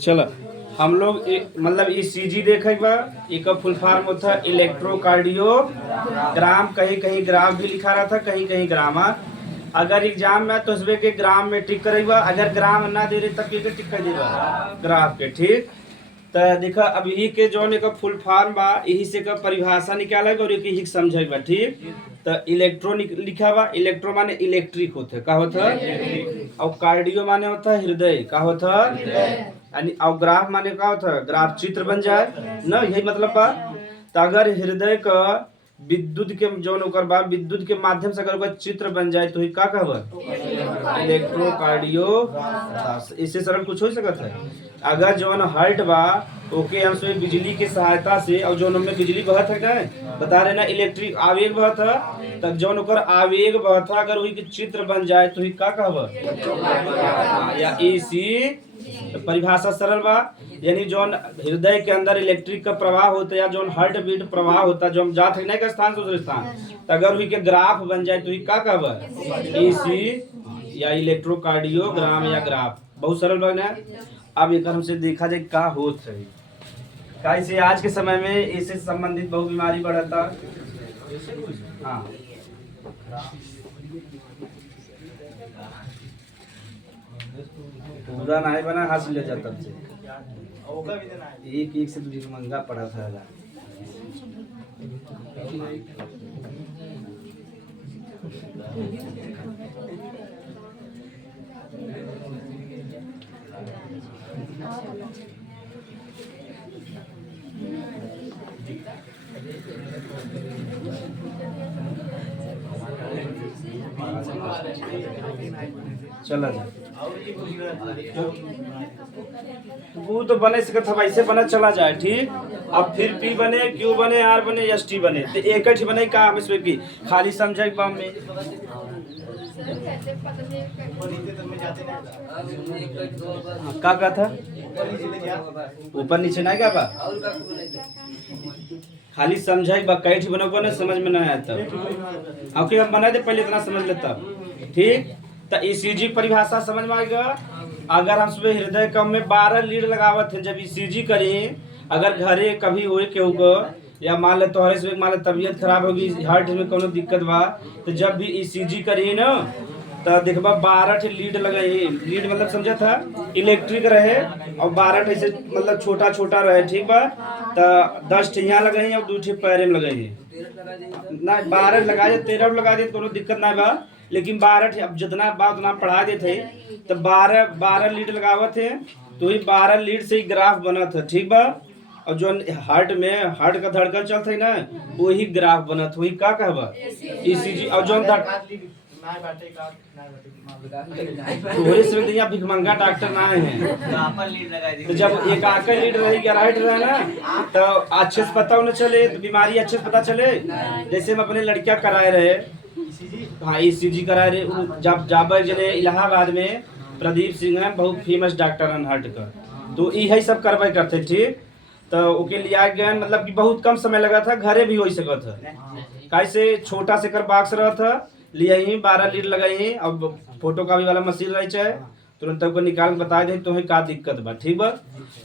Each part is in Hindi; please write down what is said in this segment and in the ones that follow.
चलो हम लोग मतलब ईसीजी देखे बा। एक फुल फॉर्म होता है इलेक्ट्रोकार्डियोग्राम, कहीं कहीं ग्राम भी लिखा रहा था, कहीं कहीं ग्रामा। अगर एग्जाम में तो उसमें के ग्राम में टिक करेगा, अगर ग्राम ना दे रहे तब के टिक कर देगा ग्राफ के। ठीक, तो देखा अब यही के जो एक फुल फॉर्म बा, यही से का परिभाषा निकालेगा और यही समझेगा। ठीक, तो इलेक्ट्रो लिखा बा, इलेक्ट्रो माने इलेक्ट्रिक होते का होता है, और कार्डियो माने होता है हृदय का होता है, और ग्राफ माने का होता है ग्राफ चित्र बन जाए ना, यही मतलब बा। तो अगर हृदय का विद्युत के जो ओकर बा विद्युत के माध्यम से अगर ओकर चित्र बन जाए तो ही का कहबा इलेक्ट्रोकार्डियो। इससे सरल कुछ हो सकता है। अगर जौन हार्ट बा ओके हम से बिजली की सहायता से, और जौन में बिजली बहत है ना बता रहे ना इलेक्ट्रिक आवेग बहत है, तब जौन ओकर आवेग बहत है अगर वही के चित्र बन जाए तो ही का कहबा या एसी। तो परिभाषा सरल बा, यानी जौन हृदय के अंदर इलेक्ट्रिक का प्रवाह होता है या जौन हार्ट बीट प्रवाह होता है जो हम जाते हैं का स्थान से दूसरे स्थान, तो अगर वही के ग्राफ बन जाए तो ही का कहबा एसी या इलेक्ट्रोकार्डियोग्राम या ग्राफ। बहुत सरल बना। अब एक हमसे देखा जाए का होत है, कैसे आज के समय में इससे संबंधित बहुत बीमारी बढ़ता। हाँ पूरा नहीं बना हासिल ले जाता से एक एक से दूसरी महंगा पड़ा था। चला जा वो तो बने सकता था ऐसे बना चला जाए। ठीक, अब फिर पी बने क्यू बने आर बने एस टी बने तो एक ही बने का हम इसमें की खाली समझे बम में का था ऊपर नीचे नहीं क्या खाली समझाई बा कैठ बनोगे ना समझ में नहीं आता। ओके हम बना दे पहले इतना समझ लेता। ठीक, तो ईसीजी परिभाषा समझ में आएगा। अगर हम सुबह हृदय कम में 12 लीड लगावत है जब ईसीजी करें, अगर घरे कभी हुए केहू को या मान ले तोहरे से मान ले तबीयत खराब होगी हार्ट में कोनो दिक्कत बा, तो जब भी ईसीजी करिए ना तो देखबा 12 लीड लगे। लीड मतलब समझा था इलेक्ट्रिक रहे और 12 ऐसे मतलब छोटा छोटा रहे। ठीक बा, तो 10 यहाँ लगे और 2 पैर में लगे ना 12 लगा 13 लगा दे कोनो दिक्कत ना बा, लेकिन 12 अब जितना बात उतना पढ़ा देते तो 12 लीड लगावत है तो ही 12 लीड से ही ग्राफ बना था। ठीक बा, और जो हार्ट में हार्ट का धड़कन चलता है ना वही ग्राफ बना था, वही का कहबा ईसीजी। और जो तोहरे से भिखमंगा डॉक्टर ना है तो जब एक आकर लीड रही क्या राइट रहे ना तो अच्छे से पता होना चले, तो बीमारी अच्छे से पता चले। जैसे हम अपने लड़कियां कराए रहे, हाँ ईसीजी कराए रहे, जब जाबर जने इलाहाबाद में प्रदीप सिंह है बहुत फेमस डॉक्टर है हार्ट का, तो यही सब करवाई करते। ठीक, तो ओके लिया गया मतलब कि बहुत कम समय लगा था, घरे भी हो सका था। कैसे छोटा से कर बॉक्स रहा था लिया ही 12 लीड लगाई, अब फोटो कॉपी वाला मशीन रही चाहे तुरंत को निकाल के बता दे तुम्हें का दिक्कत बा। ठीक बा,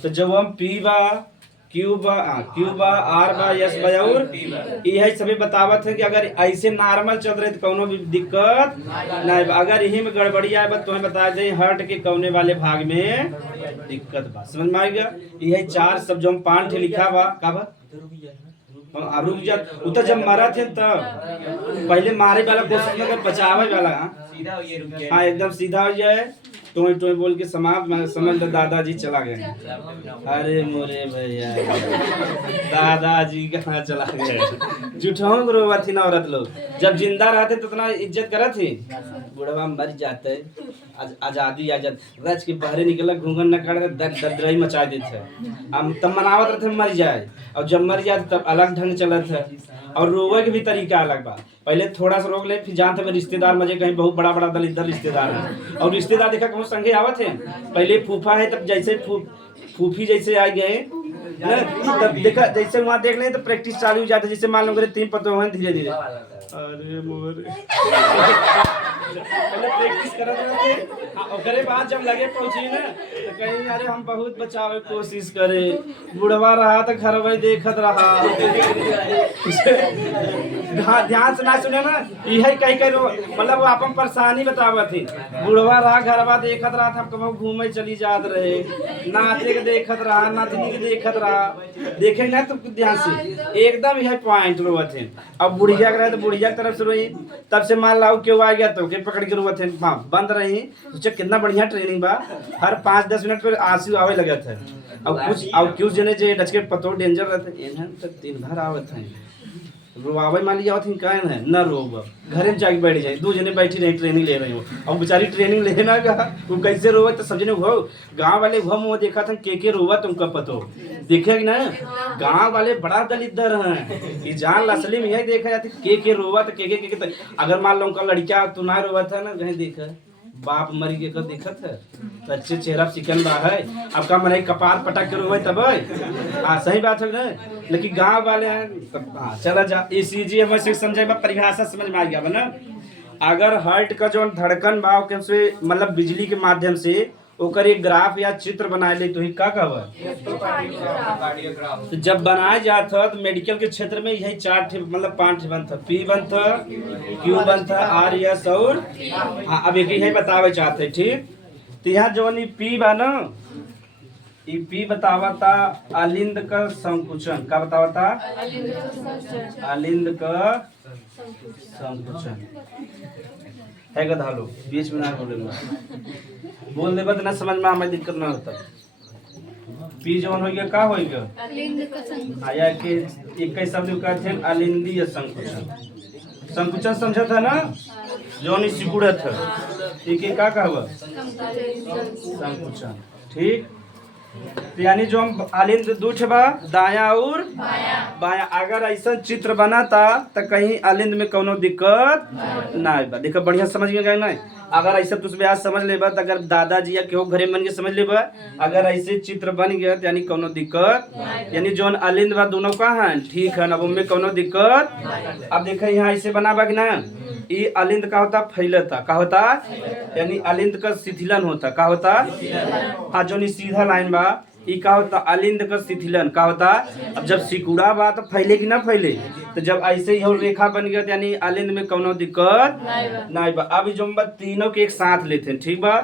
तो जब हम पी बा क्यू बा आर बा एस बा और यही सभी बतावत है कि अगर ऐसे नॉर्मल चल रहे तो कोनो भी दिक्कत नहीं, अगर यही में गड़बड़ी आए तुम्हें बता दे हार्ट के कौने वाले भाग में दिक्कत बा। समझ में आ गया। यही 4 सब जो हम 5 लिखा बा का बा रुक जा उतर जब मरा थे तब पहले मारे वाला कोशिश में बचावे वाला हाँ एकदम सीधा हो जाए टोई टोई बोल के समाप्त समझ लो दादाजी चला गए। अरे मोरे भैया दादाजी कहाँ चला गए जुठाओं रोवा थी ना औरत लोग जब जिंदा रहते तो इतना इज्जत करा थी, बुढ़वा मर जाते आजादी आजाद रच के बहरे निकला घूंघन न काटे दर्दराई मचा देते हम तब मनावत रहते मर जाए, और जब मर जाए तब अलग ढंग चलत है। और रोवे के भी तरीका अलग बा, पहले थोड़ा सा रोक ले फिर जानते रिश्तेदार मजे कहीं बहुत बड़ा बड़ा दलित रिश्तेदार है, और रिश्तेदार देखा कहूँ संगे आवत है पहले फूफा है तब जैसे फूफी जैसे आ गए तब देखा जैसे वहाँ देख ले तो प्रैक्टिस चालू हो जाती है। जैसे मान लो 3 पत्ते हैं धीरे धीरे अरे मोरे पहले प्रैक्टिस करत रहे ओकरे बाद जब लगे पहुंची ना तो कहीं अरे हम बहुत बचावे कोशिश करे बुढ़वा रहा तो घर वही देखत रहा ध्यान से ना सुने ना यही कही करो मतलब वो अपन परेशानी बतावत थी बुढ़वा रहा घरवा देखत रहा था कब घूमे चली जात रहे नाचे के देखत रहा नाचनी के देखत रहा देखे ना तो ध्यान से एकदम यही पॉइंट रोवत थे अब बुढ़िया के रहे तो बुढ़िया की तरफ से रोई तब से मान लाओ क्यों आ गया तो के पकड़ के रोवत थे बंद रही सोचे कितना बढ़िया ट्रेनिंग बा हर 5-10 मिनट पर आंसू आवे लगे थे अब कुछ जने जे डच के पतो डेंजर रहते एनहन तक दिन भर आवत हैं रोवावे मान लिया थी कहन है न रोब घरे में जाके बैठ जाए 2 जने बैठी रही ट्रेनिंग ले रही हो अब बेचारी ट्रेनिंग लेना गा वो कैसे रोवे तो समझने हो गांव वाले वो देखा था के रोवा तुमका पतो देखे कि ना गांव वाले बड़ा दलितर हैं ये जान असली में यही देखा जाती के रोवा तो के अगर मान लो उनका लड़का तू ना रोवा था ना कहीं देखा बाप मरी के कर देखत है तो अच्छे चेहरा चिकन बा है अब का मन कपार पटक के रोवे तब सही बात है ना लेकिन गांव वाले हैं चला जा ईसीजी हम से समझे बा परिभाषा समझ में आ गया ना अगर हार्ट का जो धड़कन बा के से मतलब बिजली के माध्यम से ओकर एक ग्राफ या चित्र बनाए ले तो ही का कहब तो जब बनाया जाता तो मेडिकल के क्षेत्र में यही 4 मतलब 5 बनता पी बनता क्यू बनता आर एस और अब एक ही बतावे चाहते ठीक तो यहाँ जो पी बा ना ये पी बतावता अलिंद का संकुचन का बतावता अलिंद का संकुचन है गधा लो बीच में ना बोल देबा तो ना समझ में हमें दिक्कत ना होता पी जवन हो गया का हो गया आया के एक कई शब्द कहते हैं अलिंदीय संकुचन संकुचन समझा था ना जौन सिकुड़त है ठीक है का कहवा संकुचन ठीक यानी जो हम अलिंद दूठ बा दाया और बाया अगर ऐसा चित्र बनाता तो कहीं अलिंद में कोनो दिक्कत ना बा देखो बढ़िया समझ में गए ना अगर ऐसा तुझ ब्याज समझ लेबा तो अगर दादाजी या केहू घरे मन के समझ लेबा अगर ऐसे चित्र बन गया तो यानी कोनो दिक्कत यानी जोन अलिंद बा दोनों का है ठीक है अब उनमें कोनो दिक्कत अब देखो यहाँ ऐसे बना बा कि ना ये अलिंद का होता फैलता का होता यानी अलिंद का शिथिलन होता का होता हाँ जो सीधा लाइन बा ये का होता अलिंद का शिथिलन का होता अब जब सिकुड़ा बा तो फैले कि ना फैले तो जब ऐसे ही रेखा बन गया यानी अलिंद में कोनो दिक्कत नहीं बा अब जो तीनों के एक साथ लेते हैं ठीक बा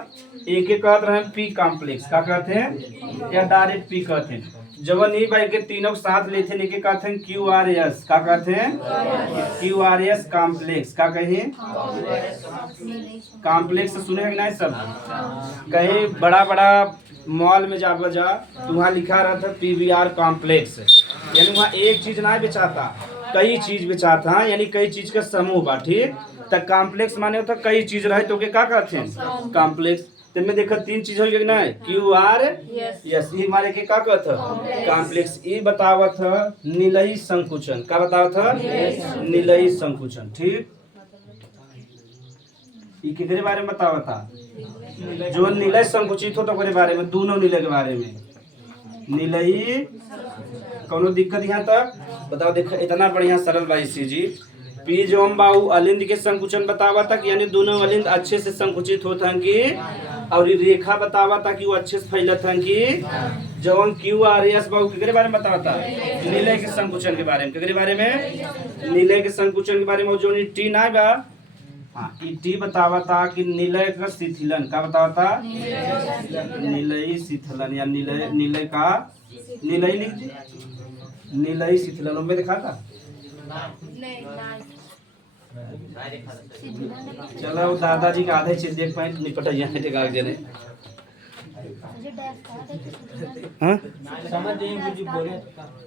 एक एक कहते हैं पी कॉम्प्लेक्स का कहते हैं या डायरेक्ट पी कहते हैं जब नहीं भाई के तीनों साथ लेते हैं एक कहते हैं क्यू आर एस का कहते हैं क्यू आर एस कॉम्प्लेक्स का कहें कॉम्प्लेक्स सुने हैं नहीं सब कहीं बड़ा बड़ा मॉल में जा तो वहाँ लिखा रहता है पीवीआर कॉम्प्लेक्स यानी वहाँ एक चीज ना बेचाता कई चीज बेचाता यानी कई चीज का समूह बा ठीक तो कॉम्प्लेक्स माने होता कई चीज रहे तो के का कहते हैं कॉम्प्लेक्स में देखो 3 चीज हो गई ना क्यू आर यस ये मारे के का कहता कॉम्प्लेक्स ये बतावत है निलयी संकुचन का बतावत है निलयी संकुचन ठीक ये किसके बारे में बतावता जो निलय संकुचित हो तो ओकरे बारे में दोनों निलय के बारे में निलयी कोनो दिक्कत यहाँ तक बताओ देखो इतना बढ़िया सरल बा जी पी जो हम बाऊ अलिंद के संकुचन बतावा था कि यानी दोनों अलिंद अच्छे से संकुचित होता हैं कि और रेखा बतावा था कि वो अच्छे से फैलत हैं कि जब हम क्यू आर एस बाऊ के बारे में बतावा था निलय के संकुचन के बारे में के बारे में निलय के संकुचन के बारे में जो टी ना बा हाँ टी बतावा था कि निलय का शिथिलन का बतावा था निलयी शिथिलन या निलय का निलय लिख दी निलयी शिथिलन में दिखा था चलो दादाजी का आधे चीज देख पाए निपट जने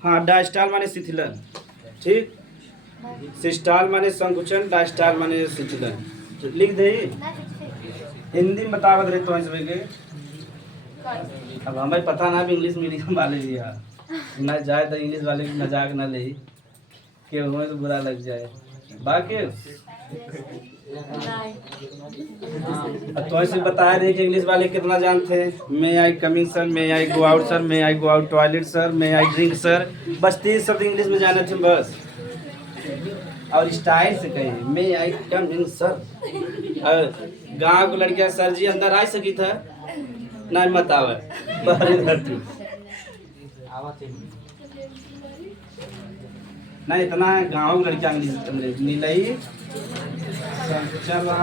हाँ डायस्टाल माने शिथिलन ठीक सिस्टाल माने संकुचन डायस्टाल माने शिथिलन लिख दे हिंदी में बतावत रहे तो के अब हमें पता ना भी इंग्लिश मीडियम वाले भी है ना जाए तो इंग्लिश वाले की मजाक ना ले कि हमें तो बुरा लग जाए बाकी तो ऐसे बता रहे कि इंग्लिश वाले कितना जानते हैं may I coming sir may I go out sir may I go out toilet sir may I drink sir बस 3 शब्द इंग्लिश में जाने थे बस और स्टाइल से कहे मैं आई कम इन सर। गांव को लड़कियां सर जी अंदर आ सकी था ना मत आवे ना इतना गांव की लड़कियां नीलई चला।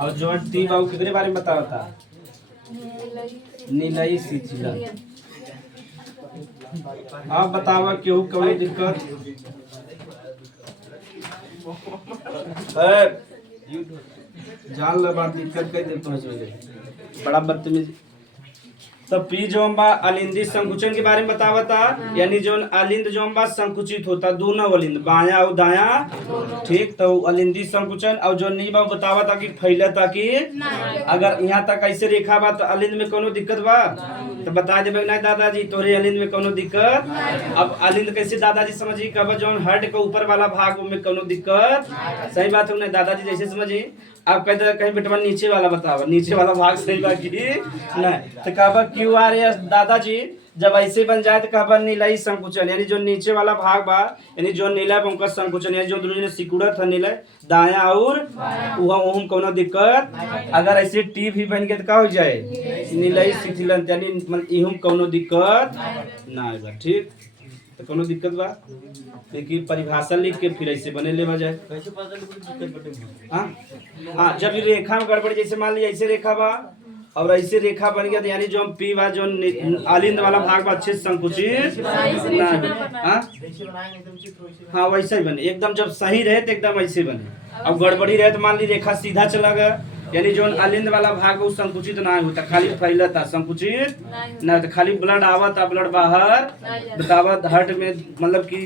और जो टी बाबू कितने बारे में बताओ था नीलई सीखला। आप बतावा क्यों कोई दिक्कत जान लो बात दिक्कत कई देर पहुंच बड़ा बदतमीज। तो पी जोम्बा अलिंदी संकुचन के बारे में बतावा था यानी जो अलिंद जोम्बा संकुचित होता दोनों अलिंद बाया और दाया ठीक। तो अलिंदी संकुचन और जो नहीं बा बतावा था कि फैलता कि अगर यहाँ तक ऐसे रेखा बा तो अलिंद में कोनो दिक्कत बा तो बता देबे ना दादाजी तोरे अलिंद में कोनो दिक्कत। अब अलिंद कैसे दादाजी समझी कब जो हर्ट के ऊपर वाला भाग में कोनो दिक्कत सही बात है दादाजी जैसे समझी। आप कहते कहीं बेटवा नीचे वाला बतावा नीचे वाला भाग सही बा कि नहीं तो कहबा क्यू आर एस दादाजी जब ऐसे बन जाए तो कहबा नीलई संकुचन यानी जो नीचे वाला भाग बा यानी जो नीला उनका संकुचन यानी जो दोनों ने सिकुड़त है नीला दाया और वहाँ कोनो दिक्कत। अगर ऐसे टी भी बन के तो का हो जाए नीलई शिथिलन यानी इहुम कोनो दिक्कत ना बा ठीक। तो कोनो दिक्कत बा लेकिन परिभाषा लिख के फिर ऐसे बने ले जाए। हाँ जब रेखा में गड़बड़ जैसे मान लीजिए ऐसे रेखा बा और ऐसे रेखा बन गया तो यानी जो पी बा जो आलिंद वाला भाग बा अच्छे संकुचित हाँ वैसे ही बने एकदम जब सही रहे तो एकदम ऐसे बने। अब गड़बड़ी रहे तो मान ली रेखा सीधा चला गया यानी जो आलिंद वाला भाग वो संकुचित ना होता खाली फैलता संकुचित ना तो खाली ब्लड आवता ब्लड बाहर बतावत हर्ट में मतलब कि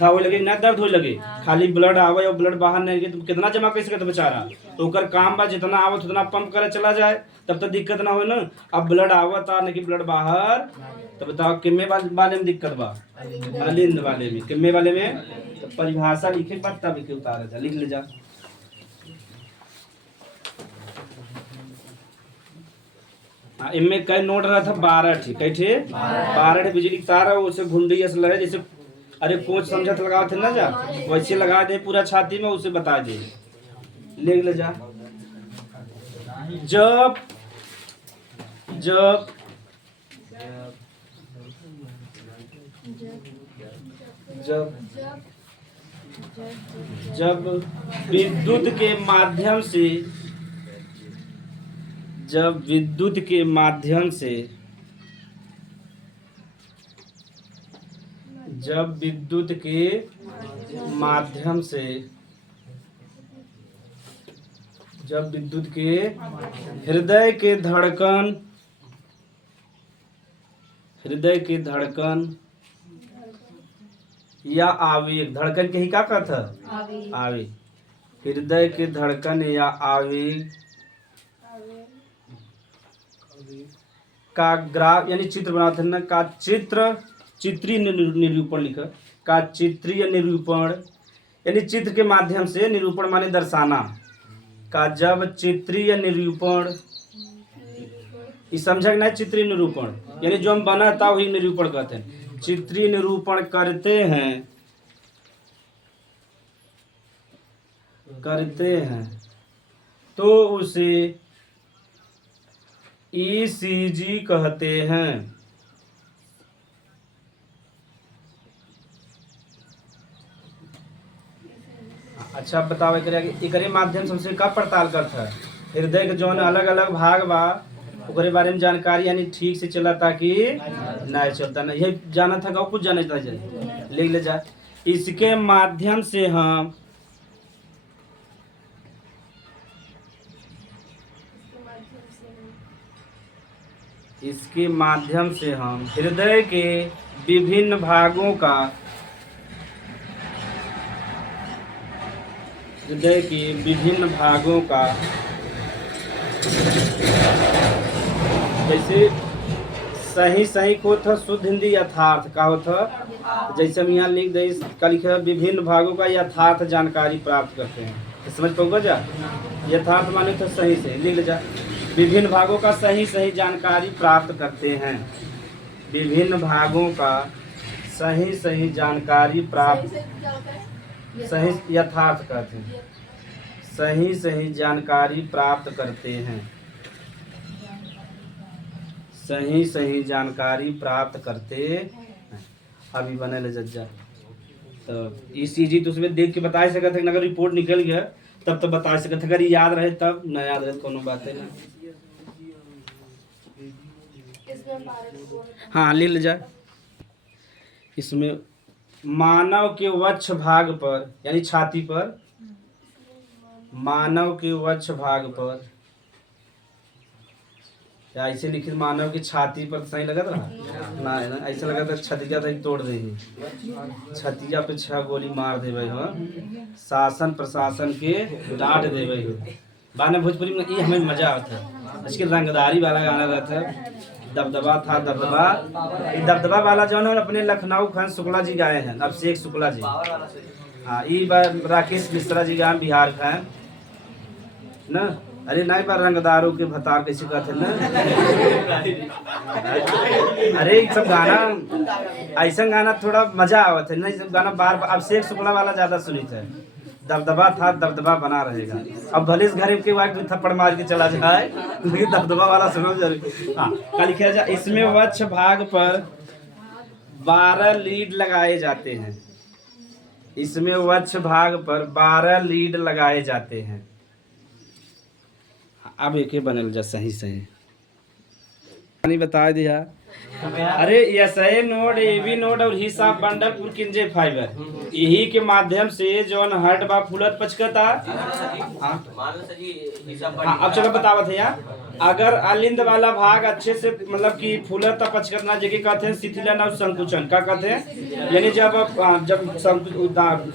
था लगे ना दर्द हो लगे खाली ब्लड आवे और ब्लड बाहर नहीं तो कितना जमा कर सकते बेचारा तो ओकर काम बा जितना आवत उतना पंप करे चला जाए तब तो दिक्कत ना हो ना। अब ब्लड आवता नहीं कि ब्लड बाहर तो बताओ किम्मे वाले में दिक्कत बा अलिंद वाले में किम्मे वाले में तो परिभाषा लिखे बात तब के उतारा जा लिख ले जा। इनमें कई नोट रहा था 12 ठीक कई थे 12 बिजली की तार है उसे घुंडी ऐसे लगे जैसे अरे कोच समझा तो लगा थे ना जा वैसे लगा दे पूरा छाती में उसे बता दे लिख ले जा। जब जब जब जब विद्युत के माध्यम से जब विद्युत के माध्यम से जब विद्युत के माध्यम से जब विद्युत के हृदय के धड़कन या आवेग धड़कन के ही क्या कहता आवेग हृदय के धड़कन या आवेग का ग्राफ यानी चित्र बनाते हैं ना का चित्रीय निरूपण लिखा का चित्रीय निरूपण यानी चित्र के माध्यम से निरूपण माने दर्शाना का जब चित्रीय निरूपण इस समझा ना चित्रीय निरूपण यानी जो हम बनाता वही निरूपण कहते हैं। चित्रीय निरूपण करते हैं तो उसे ECG कहते हैं। अच्छा बताओ एकरे माध्यम से हमसे कब पड़ताल करता है हृदय के जौन अलग अलग भाग बा ओकरे बारे में जानकारी यानी ठीक से चला ताकि नहीं चलता ना ये जाना था गाँव कुछ जाना था लिख ले जा। इसके माध्यम से हम हृदय के विभिन्न भागों का जैसे सही को था शुद्ध हिंदी यथार्थ का होता जैसे हम यहाँ लिख दे कल लिखा विभिन्न भागों का यथार्थ जानकारी प्राप्त करते हैं तो समझ पाऊंगा जा यथार्थ माने तो सही से लिख ले जा विभिन्न भागों का सही जानकारी प्राप्त करते हैं विभिन्न भागों का सही सही जानकारी प्राप्त, सही यथार्थ कहते हैं, सही सही जानकारी प्राप्त करते हैं, सही सही जानकारी प्राप्त करते हैं। अभी बने ले जज्जा तो इस चीज तो उसमें देख के बता सकते थे, अगर रिपोर्ट निकल गया तब तो बता सकते, अगर याद रहे तब, न याद रहे कोनो बात है ना। हाँ ले ले जाए। इसमें मानव के वक्ष भाग पर यानी छाती पर, मानव के वक्ष भाग पर, या ऐसे लिखित मानव की छाती पर सही लगा था ना, है ना, ऐसा लगा था छतिया तक तोड़ देंगे, छतिया पे 6 गोली मार देवे हो, शासन प्रशासन के डांट देवे हो। बाद में भोजपुरी में ये हमें मजा आता है। इसके रंगदारी वाला गाना रहता है, दबदबा था दबदबा, ये दबदबा वाला जो है अपने लखनऊ खान शुक्ला जी गाए हैं, अभिषेक शुक्ला जी। हाँ ये राकेश मिश्रा जी गाए बिहार खान ना। अरे नहीं बार रंगदारों के भतार कैसे कहते ना। अरे सब गाना ऐसा गाना थोड़ा मजा आवत है ना, सब गाना बार बार अभिषेक शुक्ला वाला ज्यादा सुनी थे। दबदबा था दबदबा बना रहेगा, अब भले इस घर के वाइट थप्पड़ मार के चला जाए लेकिन दबदबा वाला सुनो जरूर। हाँ कल लिखा जाए, इसमें वक्ष भाग पर 12 लीड लगाए जाते हैं, इसमें वक्ष भाग पर 12 लीड लगाए जाते हैं। अब एक ही बनल जा सही सही नहीं बता दिया। अरे एसए नोड, एबी नोड और हिसाब बंडल पुरकिंजे फाइबर, यही के माध्यम से जौन हट बा फुलत पचकता। हाँ अब चलो बतावत है यार, अगर अलिंद वाला भाग अच्छे से मतलब कि फुलत पचकतना जगह कहते हैं शिथिलन और संकुचन का कहते हैं, यानी जब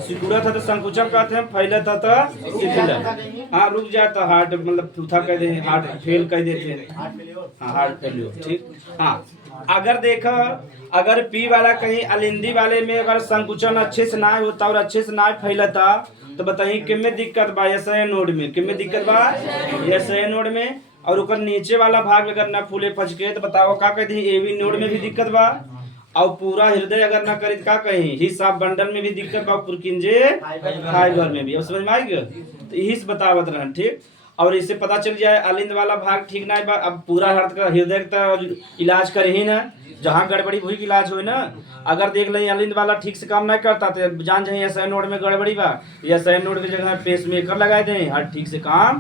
सिकुड़त है तो संकुचन कहते हैं, फैलत है तो शिथिलन। हाँ रुक जाए तो हार्ट मतलब थूथा कह दे, हार्ट फेल कह देते हैं। हाँ हार्ट फेल ठीक। हाँ अगर देखो, अगर पी वाला कहीं अलिंदी वाले में अगर संकुचन अच्छे से ना होता और अच्छे से ना फैलता तो बताइए किसमें दिक्कत बा, एसए नोड में किसमें दिक्कत बा, एसए नोड में। और ऊपर नीचे वाला भाग अगर ना फूले पचके तो बताओ का कहते हैं, एवी नोड में भी दिक्कत बा। और पूरा हृदय अगर ना करे का कहीं हिसाब बंडल में भी दिक्कत बा, पुरकिंजे फाइबर में भी। अब समझ में आई गया, तो यही से बतावत रहन ठीक। और इससे पता चल जाए अलिंद वाला भाग ठीक ना बा, अब पूरा हृदय का इलाज करे ही ना, जहाँ गड़बड़ी हुई इलाज हो ना। अगर देख लें अलिंद वाला ठीक से काम नहीं करता तो जान जाए एसए नोड में गड़बड़ी बा, एसए नोड की जगह पेस मेकर लगा दें और ठीक से काम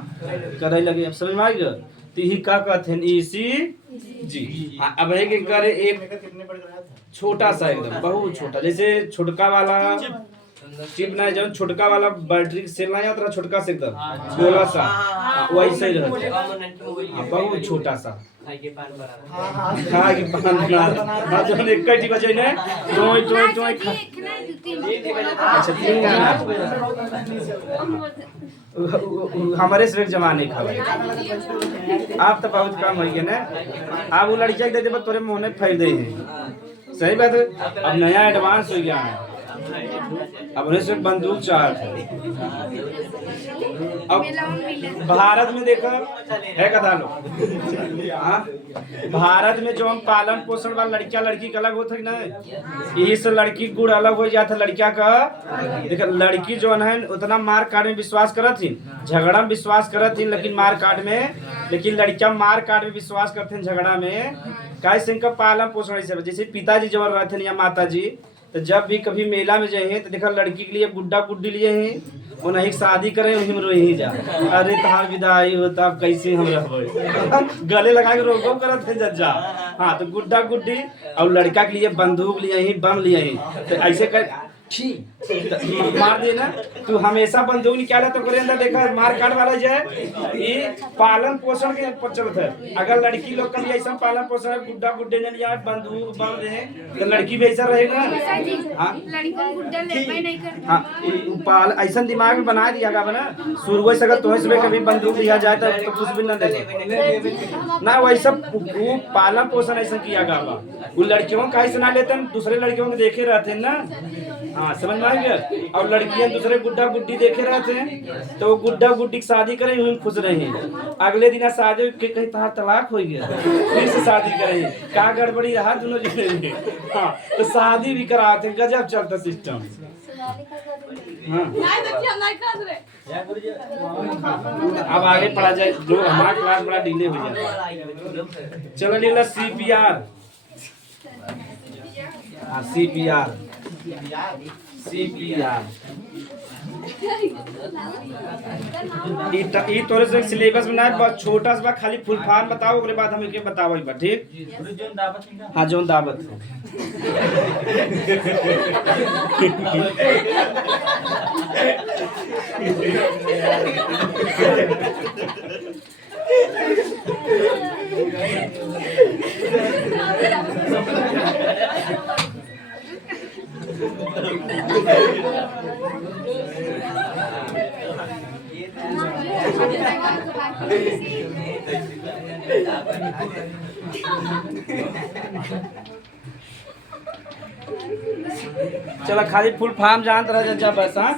करे लगे। अब समझ में आई गया, तो यही क्या कहते हैं ईसी जी। हाँ अब है कि करे एक छोटा सा एकदम बहुत छोटा, जैसे छोटका वाला चिप ना जब छोटका वाला बैटरी सेल ना आता छोटका से एकदम गोला सा, वैसे ही रहता है बहुत छोटा सा। हाँ कि पान बना जो एक कटी बजे ने टोय टोय टोय। अच्छा 3 गाना हमारे से जमाने का आप तो बहुत कम हो गए ना। आप वो लड़किया दे दे तोरे मुँह में फेंक दे हैं, सही बात है। अब नया एडवांस हो गया है, अब उन्हें सिर्फ बंदूक चाहते। अब भारत में देखो है कथा लोग, हाँ भारत में जो हम पालन पोषण वाला लड़किया लड़की का अलग होता है ना, यही से लड़की गुड़ अलग हो जाता लड़किया का। देखो लड़की जो है उतना मार काट में विश्वास करत थी, झगड़ा में विश्वास करत थी, लेकिन मार काट में, लेकिन लड़किया मार काट में विश्वास करते हैं झगड़ा में। कैसे इनका पालन पोषण ऐसे जैसे पिताजी जब रहते या माता जी, तो जब भी कभी मेला में जाए तो देखा लड़की के लिए गुड्डा गुड्डी लिए हैं, उन्हें शादी करें वहीं में रोही जा। अरे तहार विदाई होता कैसे हम रहबे गले लगा के रोको करत है जज्जा। हाँ तो गुड्डा गुड्डी और लड़का के लिए बंदूक लिए ही, बम लिए ही, तो ऐसे कर ठीक मार दे ना। तू हमेशा बंदूक निकाला तो करे अंदर देखा मार काट वाला जाए, ये पालन पोषण के पर चलता है। अगर लड़की लोग का भी ऐसा पालन पोषण है, गुड्डा गुड्डे ने लिया बंदूक बम दे तो लड़की भी ऐसा रहेगा। हाँ पाल ऐसा दिमाग में बना दिया गया ना शुरू से, अगर तुम्हें सुबह कभी बंदूक लिया जाए तो कुछ भी ना देगा ना, वैसा वो पालन पोषण ऐसा किया गया। वो लड़कियों का ऐसा ना लेते हैं, दूसरे लड़कियों को देखे रहते हैं ना। हाँ समझ में आ गया। और लड़कियां दूसरे गुड्डा गुड्डी देखे रहते हैं तो वो गुड्डा गुड्डी की शादी करें खुश रहे। अगले दिन शादी के कहीं तहार तलाक हो गया, फिर से शादी करे का गड़बड़ी रहा दोनों जने में। हाँ तो शादी भी कराते, गजब चलता सिस्टम। हाँ अब आगे पढ़ा जाए, जो हमारा क्लास बड़ा डिले हो जाए। चलो लीला CPR। हाँ CPR ई तोरे से सिलेबस में ना बस छोटा सा खाली फुल फॉर्म बताओ, ओकरे बाद हम के बताओ एक बार, ठीक। हाँ जोन दावत चलो खाली फुल फॉर्म जानते रह जा बस। हाँ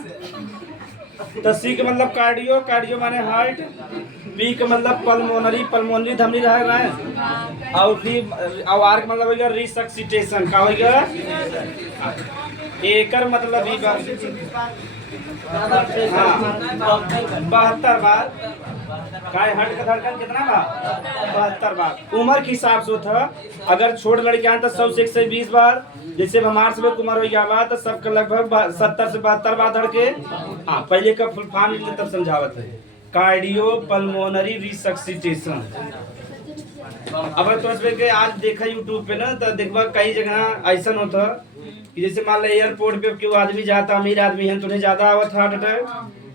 तो C के मतलब कार्डियो, कार्डियो माने हार्ट। P का मतलब पल्मोनरी, पल्मोनरी धमनी रह है। और फिर R का मतलब हो गया रिसक्सिटेशन, का हो गया एकर मतलब ही बस। हाँ 72 बार। काय हट का धड़कन कितना बार? 72 बार। उम्र के हिसाब से था, अगर छोट लड़के हैं तो 100 से 120 बार। जैसे हमारे सब उम्र हो गया तो सबका लगभग 70 से 72 बार धड़के। हाँ पहले का फुल फॉर्म लिखले तब समझावत है। Cardio pulmonary resuscitation. अब तो के आज देखा यूट्यूब पे ना तो देखबा कई जगह ऐसा होता कि जैसे मान लो एयरपोर्ट पे क्यों आदमी जाता, अमीर आदमी है, तुम्हें ज्यादा आवत हार्ट अटैक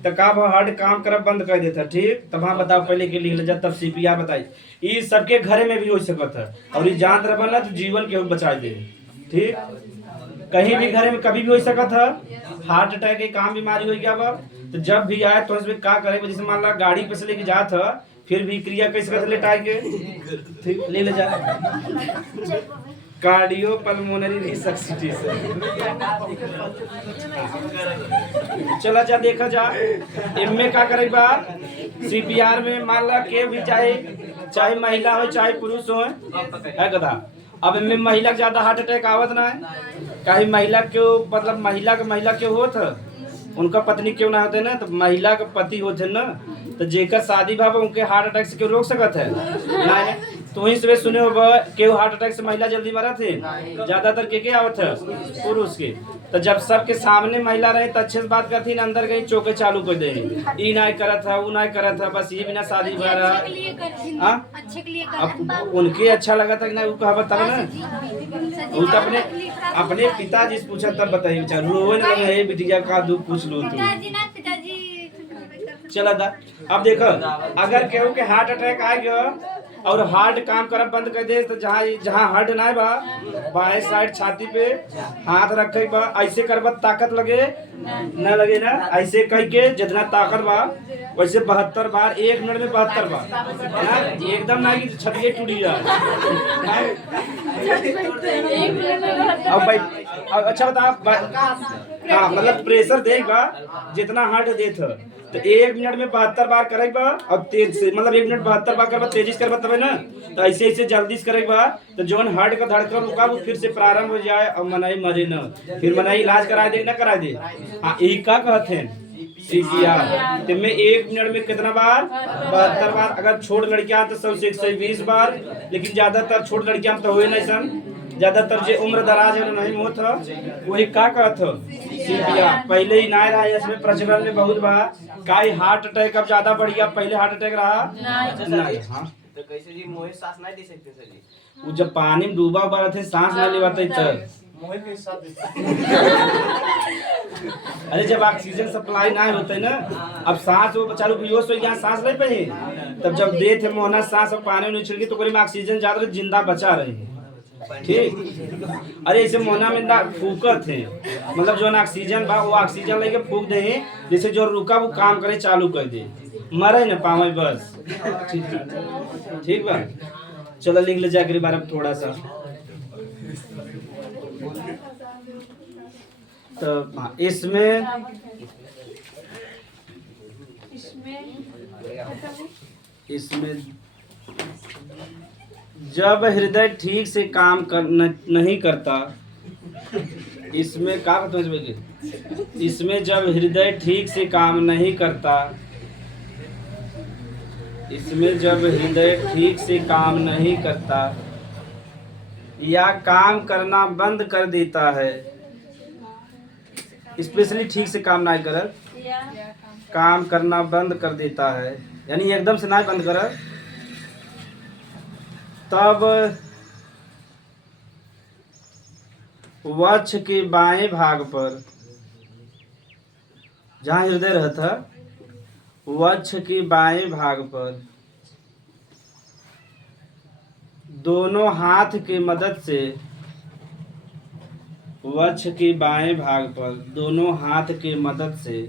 तो का हार्ट काम करब बंद कर देता, ठीक। तब हाँ बताओ पहले के लिए जब तब CPR बताई। ये सबके घरे में भी हो सकता है और ये जान रहा ना तो जीवन के बचा दे, ठीक। कहीं भी घरे में कभी भी हो सकता है। हार्ट अटैक एक आम बीमारी हो गया बा, तो जब भी आए तो इसमें क्या करे, जैसे मान लो गाड़ी पे से लेके जात है, फिर भी क्रिया कैसे कर लेटाए के, ठीक ले ले जा। Cardio pulmonary resuscitation. चला जा देखा जा इनमें क्या करे बा। CPR में मान ला के भी चाहे महिला हो चाहे पुरुष हो, है कदा। अब इनमें महिला के ज्यादा हार्ट अटैक आवत ना है, कहीं महिला क्यों मतलब महिला क्यों होत है, उनका पत्नी क्यों ना होते ना, तो महिला का पति होते ना, तो जेकर शादी भाव उनके हार्ट अटैक से क्यों रोक सकत है नहीं। तो वहीं से सुने हो क्यों हार्ट अटैक से महिला जल्दी मरा थे, ज्यादातर के आवत है पुरुष के। तो जब सबके सामने महिला रहे तो अच्छे से बात करती ना, अंदर गई चौके चालू कर दे, ई ना करत है वो ना करत है, बस ये बिना शादी भर उनके अच्छा लगा था कि ना, वो कहा बता ना, वो तो अपने पिताजी से पूछा तब बताइए, बेचारा रोए ना लगे बिटिया का दुख पूछ लो तू। चला था। अब देखो अगर केहू के हार्ट अटैक आ गया और हार्ट काम करब बंद कर दे तो जहाँ हार्ट ना बा बाएं साइड छाती पे हाथ रखे बा, ऐसे करब ताकत लगे न लगे ना, ऐसे कह के जितना ताकत बा वैसे 72 बार, 1 मिनट में 72 बार, एकदम ना कि छतिए टूटी जाए। अब भाई अच्छा बता, हाँ मतलब प्रेशर देगा जितना हार्ट देत है तो 1 मिनट में 72 बार करेगा और तेज से मतलब 1 मिनट 72 बार करबा, तेजी से करबा तब ना, तो ऐसे ऐसे जल्दी से करेगा तो जोन हार्ट का धड़कन रुका वो फिर से प्रारंभ हो जाए और मनाई मरे ना, फिर मनाई इलाज करा दे ना करा दे। हाँ यही का कहते हैं CPR। तो में 1 मिनट में कितना बार? 72 बार। अगर छोट लड़कियां तो 100 से 120 बार, लेकिन ज्यादातर छोट लड़कियां तो हुए नहीं सन, ज्यादातर जो उम्र दराज है नहीं होत वही का कहत CPR। पहले ही ना रहा, इसमें प्रचलन में बहुत बा का हार्ट अटैक अब ज्यादा बढ़ गया, पहले हार्ट अटैक रहा नहीं। हाँ तो कैसे जी मोहे सांस नहीं दे सकते सर जी, वो जब पानी में डूबा हुआ रहते सांस ना लेवाते तब मोहे के साथ अरे जब ऑक्सीजन सप्लाई ना होते ना, अब सांस वो चालू बेहोश हो गया, सांस नहीं पाए, तब जब दे थे मोहना सांस और पानी में छिड़की तो में ऑक्सीजन ज्यादा रहे, जिंदा बचा रहे, ठीक। अरे इसे मोहना में ना फूकत थे, मतलब जो ऑक्सीजन बा वो ऑक्सीजन लेके फूक दे, जैसे जो रुका वो काम करे चालू कर दे, मरे न पावे बस, ठीक बा। चलो लिख ले जाकर बारे में थोड़ा सा। तो इसमें इसमें जब हृदय ठीक से काम नहीं करता, इसमें क्या बताऊं, इसमें जब हृदय ठीक से काम नहीं करता, इसमें जब हृदय ठीक से काम नहीं करता या काम करना बंद कर देता है, स्पेशली ठीक से काम नहीं कर, काम करना बंद कर देता है, यानी एकदम से नहीं बंद कर, तब वक्ष के बाएं भाग पर, जहाँ हृदय रहता, वक्ष के बाएं भाग पर दोनों हाथ के मदद से, वक्ष के बाएं भाग पर दोनों हाथ के मदद से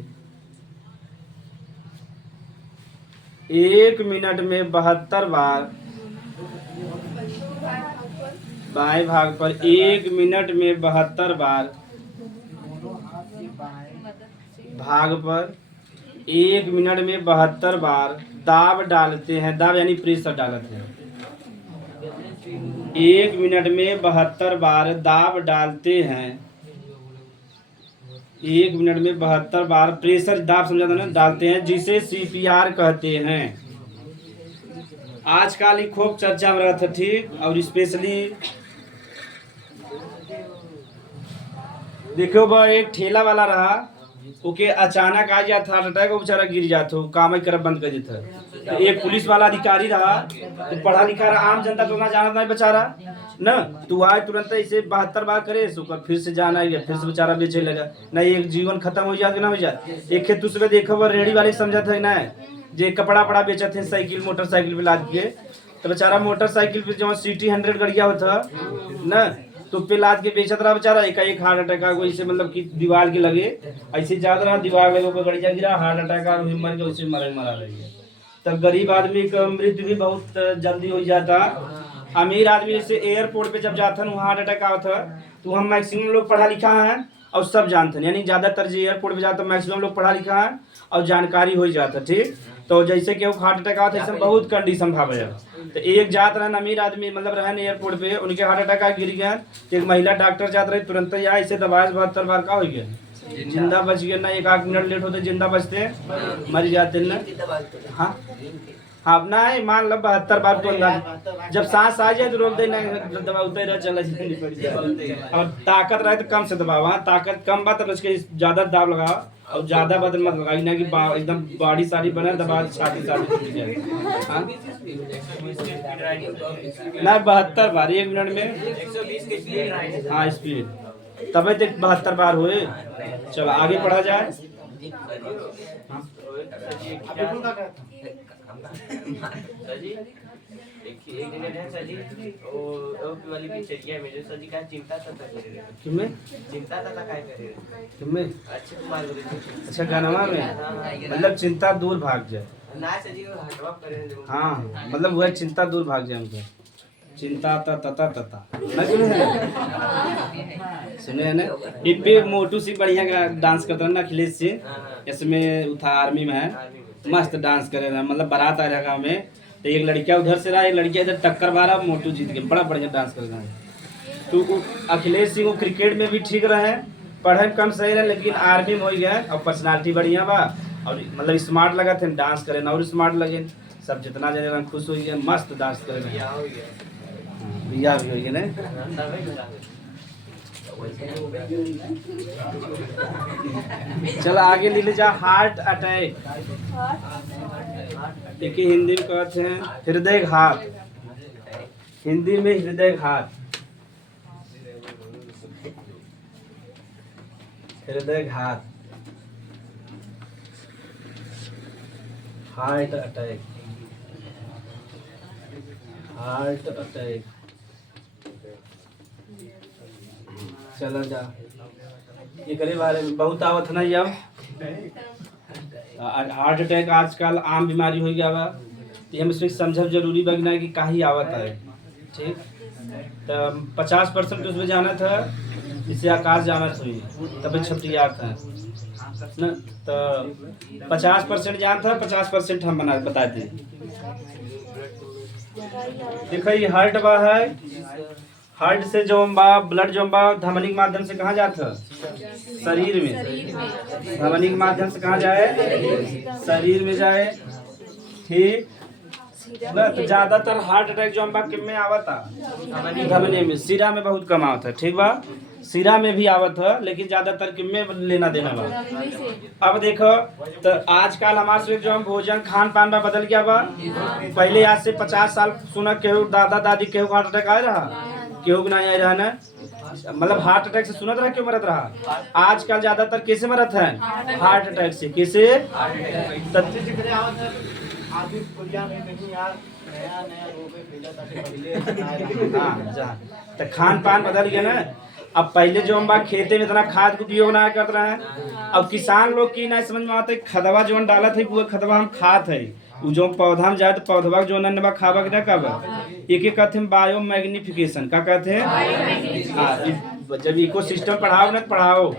1 मिनट में 72 बार, बाएं भाग पर 1 मिनट में 72 बार, भाग पर 1 मिनट में 72 बार दाब डालते हैं। दाब यानी प्रेशर डालते हैं। 1 मिनट में 72 बार दाब डालते हैं। 1 मिनट में 72 बार प्रेशर दाब समझा था ना, डालते हैं, जिसे CPR कहते हैं। आजकल ही खूब चर्चा में रहा था, ठीक। और स्पेशली देखो बा, एक ठेला वाला रहा, ओके अचानक आ गया था हार्ट अटैक, वो बेचारा गिर जाता, काम कर बंद कर देता। तो एक पुलिस वाला अधिकारी रहा, तो पढ़ा लिखा रहा, आम जनता तो ना जाना नहीं बेचारा ना, तू आए तुरंत इसे 72 बार करे, सुकर फिर से जाना है, फिर से बेचारा बेचे लगा ना, एक जीवन खत्म हो जाए कि ना हो जाए। एक खेत दूसरे देखो वो रेडी वाले समझा था ना, जे कपड़ा पड़ा बेचा थे, साइकिल मोटरसाइकिल पे लाद के, तो बेचारा मोटरसाइकिल पे जो सिटी 100 गड़िया होता ना, तो पे लाद के बेचत रहा बेचारा। एक हार्ट अटैक आ गई, इसे मतलब कि दीवार के लगे ऐसे ज्यादा रहा, दीवार लगे ऊपर गड़िया गिरा, हार्ट अटैक आ गई, मर के उसे मरा रही है। तब गरीब आदमी का मृत्यु भी बहुत जल्दी हो जाता। अमीर आदमी जैसे एयरपोर्ट पे जब जाता है हार्ट अटैक आता, तो हम मैक्सिमम लोग पढ़ा लिखा है और सब जानते हैं, यानी ज्यादातर जो एयरपोर्ट पे जाता मैक्सिमम लोग पढ़ा लिखा है और जानकारी हो जाता, ठीक। तो जैसे कि वो हार्ट अटैक आता है, बहुत कंडीशन भाव है। तो एक जात रहन अमीर आदमी, मतलब रहन एयरपोर्ट पे, उनके हार्ट अटैक आ गिर गया, तो एक महिला डॉक्टर जात रहे, तुरंत ही ऐसे दबाए 72 बार का हो गया, जिंदा बच गया ना। 1 मिनट लेट होते जिंदा बचते, मर जाते ना। हाँ हाँ, नहीं मान लो 72 बार तो अंदाज, जब सांस आ जाए तो रोक देना, दबा उतर चला जाए। और ताकत रहे तो कम से दबाओ, हाँ ताकत कम बात तो उसके ज्यादा दाब लगाओ, और ज्यादा बदल मत लगाई ना कि एकदम बॉडी सारी बने, दबा छाती सारी टूट जाए। ना 72 बार 1 मिनट में 120 की स्पीड, हाँ स्पीड, तब तक 72 बार हुए। चलो आगे पढ़ा जाए। सर जी एक मिनट है सर जी, वो वाली पिक्चरिया में जो सर जी का चिंता था करे, किमे चिंता था काय करे, किमे अच्छे कुमार बोले, अच्छा गानवा में, मतलब चिंता दूर भाग जाए ना सर जी, वो हटवा करे। हाँ मतलब वह चिंता दूर भाग जाए उनका, चिंता तता तता ना सुने है ना। इन पे मोटू सिंह बढ़िया डांस करता है ना, अखिलेश सिंह, इसमें उठा आर्मी में है, मस्त डांस करे ना, मतलब बारात आ रहा में, तो एक लड़किया उधर से रहा, एक लड़किया इधर टक्कर मारा, मोटू जीत गया, बड़ा बढ़िया डांस कर रहा है। तो अखिलेश सिंह को क्रिकेट में भी ठीक रहे, पढ़े कम सही रहे, लेकिन आर्मी में हो गया, और पर्सनालिटी बढ़िया बा, और मतलब स्मार्ट लगा थे, डांस करे ना और स्मार्ट लगे, सब जितना जने खुश हो गया, मस्त डांस करे, बिया भी हो गया ना। चल आगे ले जा। हार्ट अटैक देखिए हिंदी में कहते हैं हृदयघात, हिंदी में हृदयघात, हृदयघात, हार्ट अटैक, हार्ट अटैक। चलो जा, ये करे बारे में बहुत आवत नहीं। अब हार्ट अटैक आजकल आम बीमारी हो गया बा, ये हम इसमें समझब जरूरी बगना कि काहे आवत है, ठीक। तो 50% उसमें जाना था इससे आकाश जामत हुई तब छपटिया था न। तो 50% जानता है, 50% हम बताते हैं। देखो ये हार्ट बा है, हार्ट से जो बा ब्लड जो बा धमनी के माध्यम से कहाँ जाता है? शरीर में। धमनी के माध्यम से कहाँ जाए? शरीर में जाए। ठीक न। तो ज्यादातर हार्ट अटैक जो बा किम में आवता? धमनी में। सिरा में बहुत कम आवता है। ठीक बा, सिरा में भी आवत है, लेकिन ज्यादातर किम में लेना देना बा। अब देखो तो आजकल हमारे जो हम भोजन खान पान में बदल गया बा। पहले आज से 50 साल सुना केहू दादा दादी केहू हार्ट अटैक आए रहा, केहू नहीं आए रहा ना। मतलब हार्ट अटैक से सुनत रहा क्यों मरत रहा? आजकल ज्यादातर कैसे मरत है? हार्ट अटैक से। कैसे? तो खान पान बदल गया ना। अब पहले जो हम बात खेते में इतना खाद का उपयोग ना करते रहे। अब किसान लोग की ना समझ में आता है, खदवा जो डालत है वो खदवा हम खात है। वो जो पौधा में जाए तो पौधवा जो नन्ना खावा कि ना खावा, एक एक कहते हैं बायो मैग्निफिकेशन। क्या कहते हैं? हाँ, जब इको सिस्टम पढ़ाओ ना पढ़ाओ,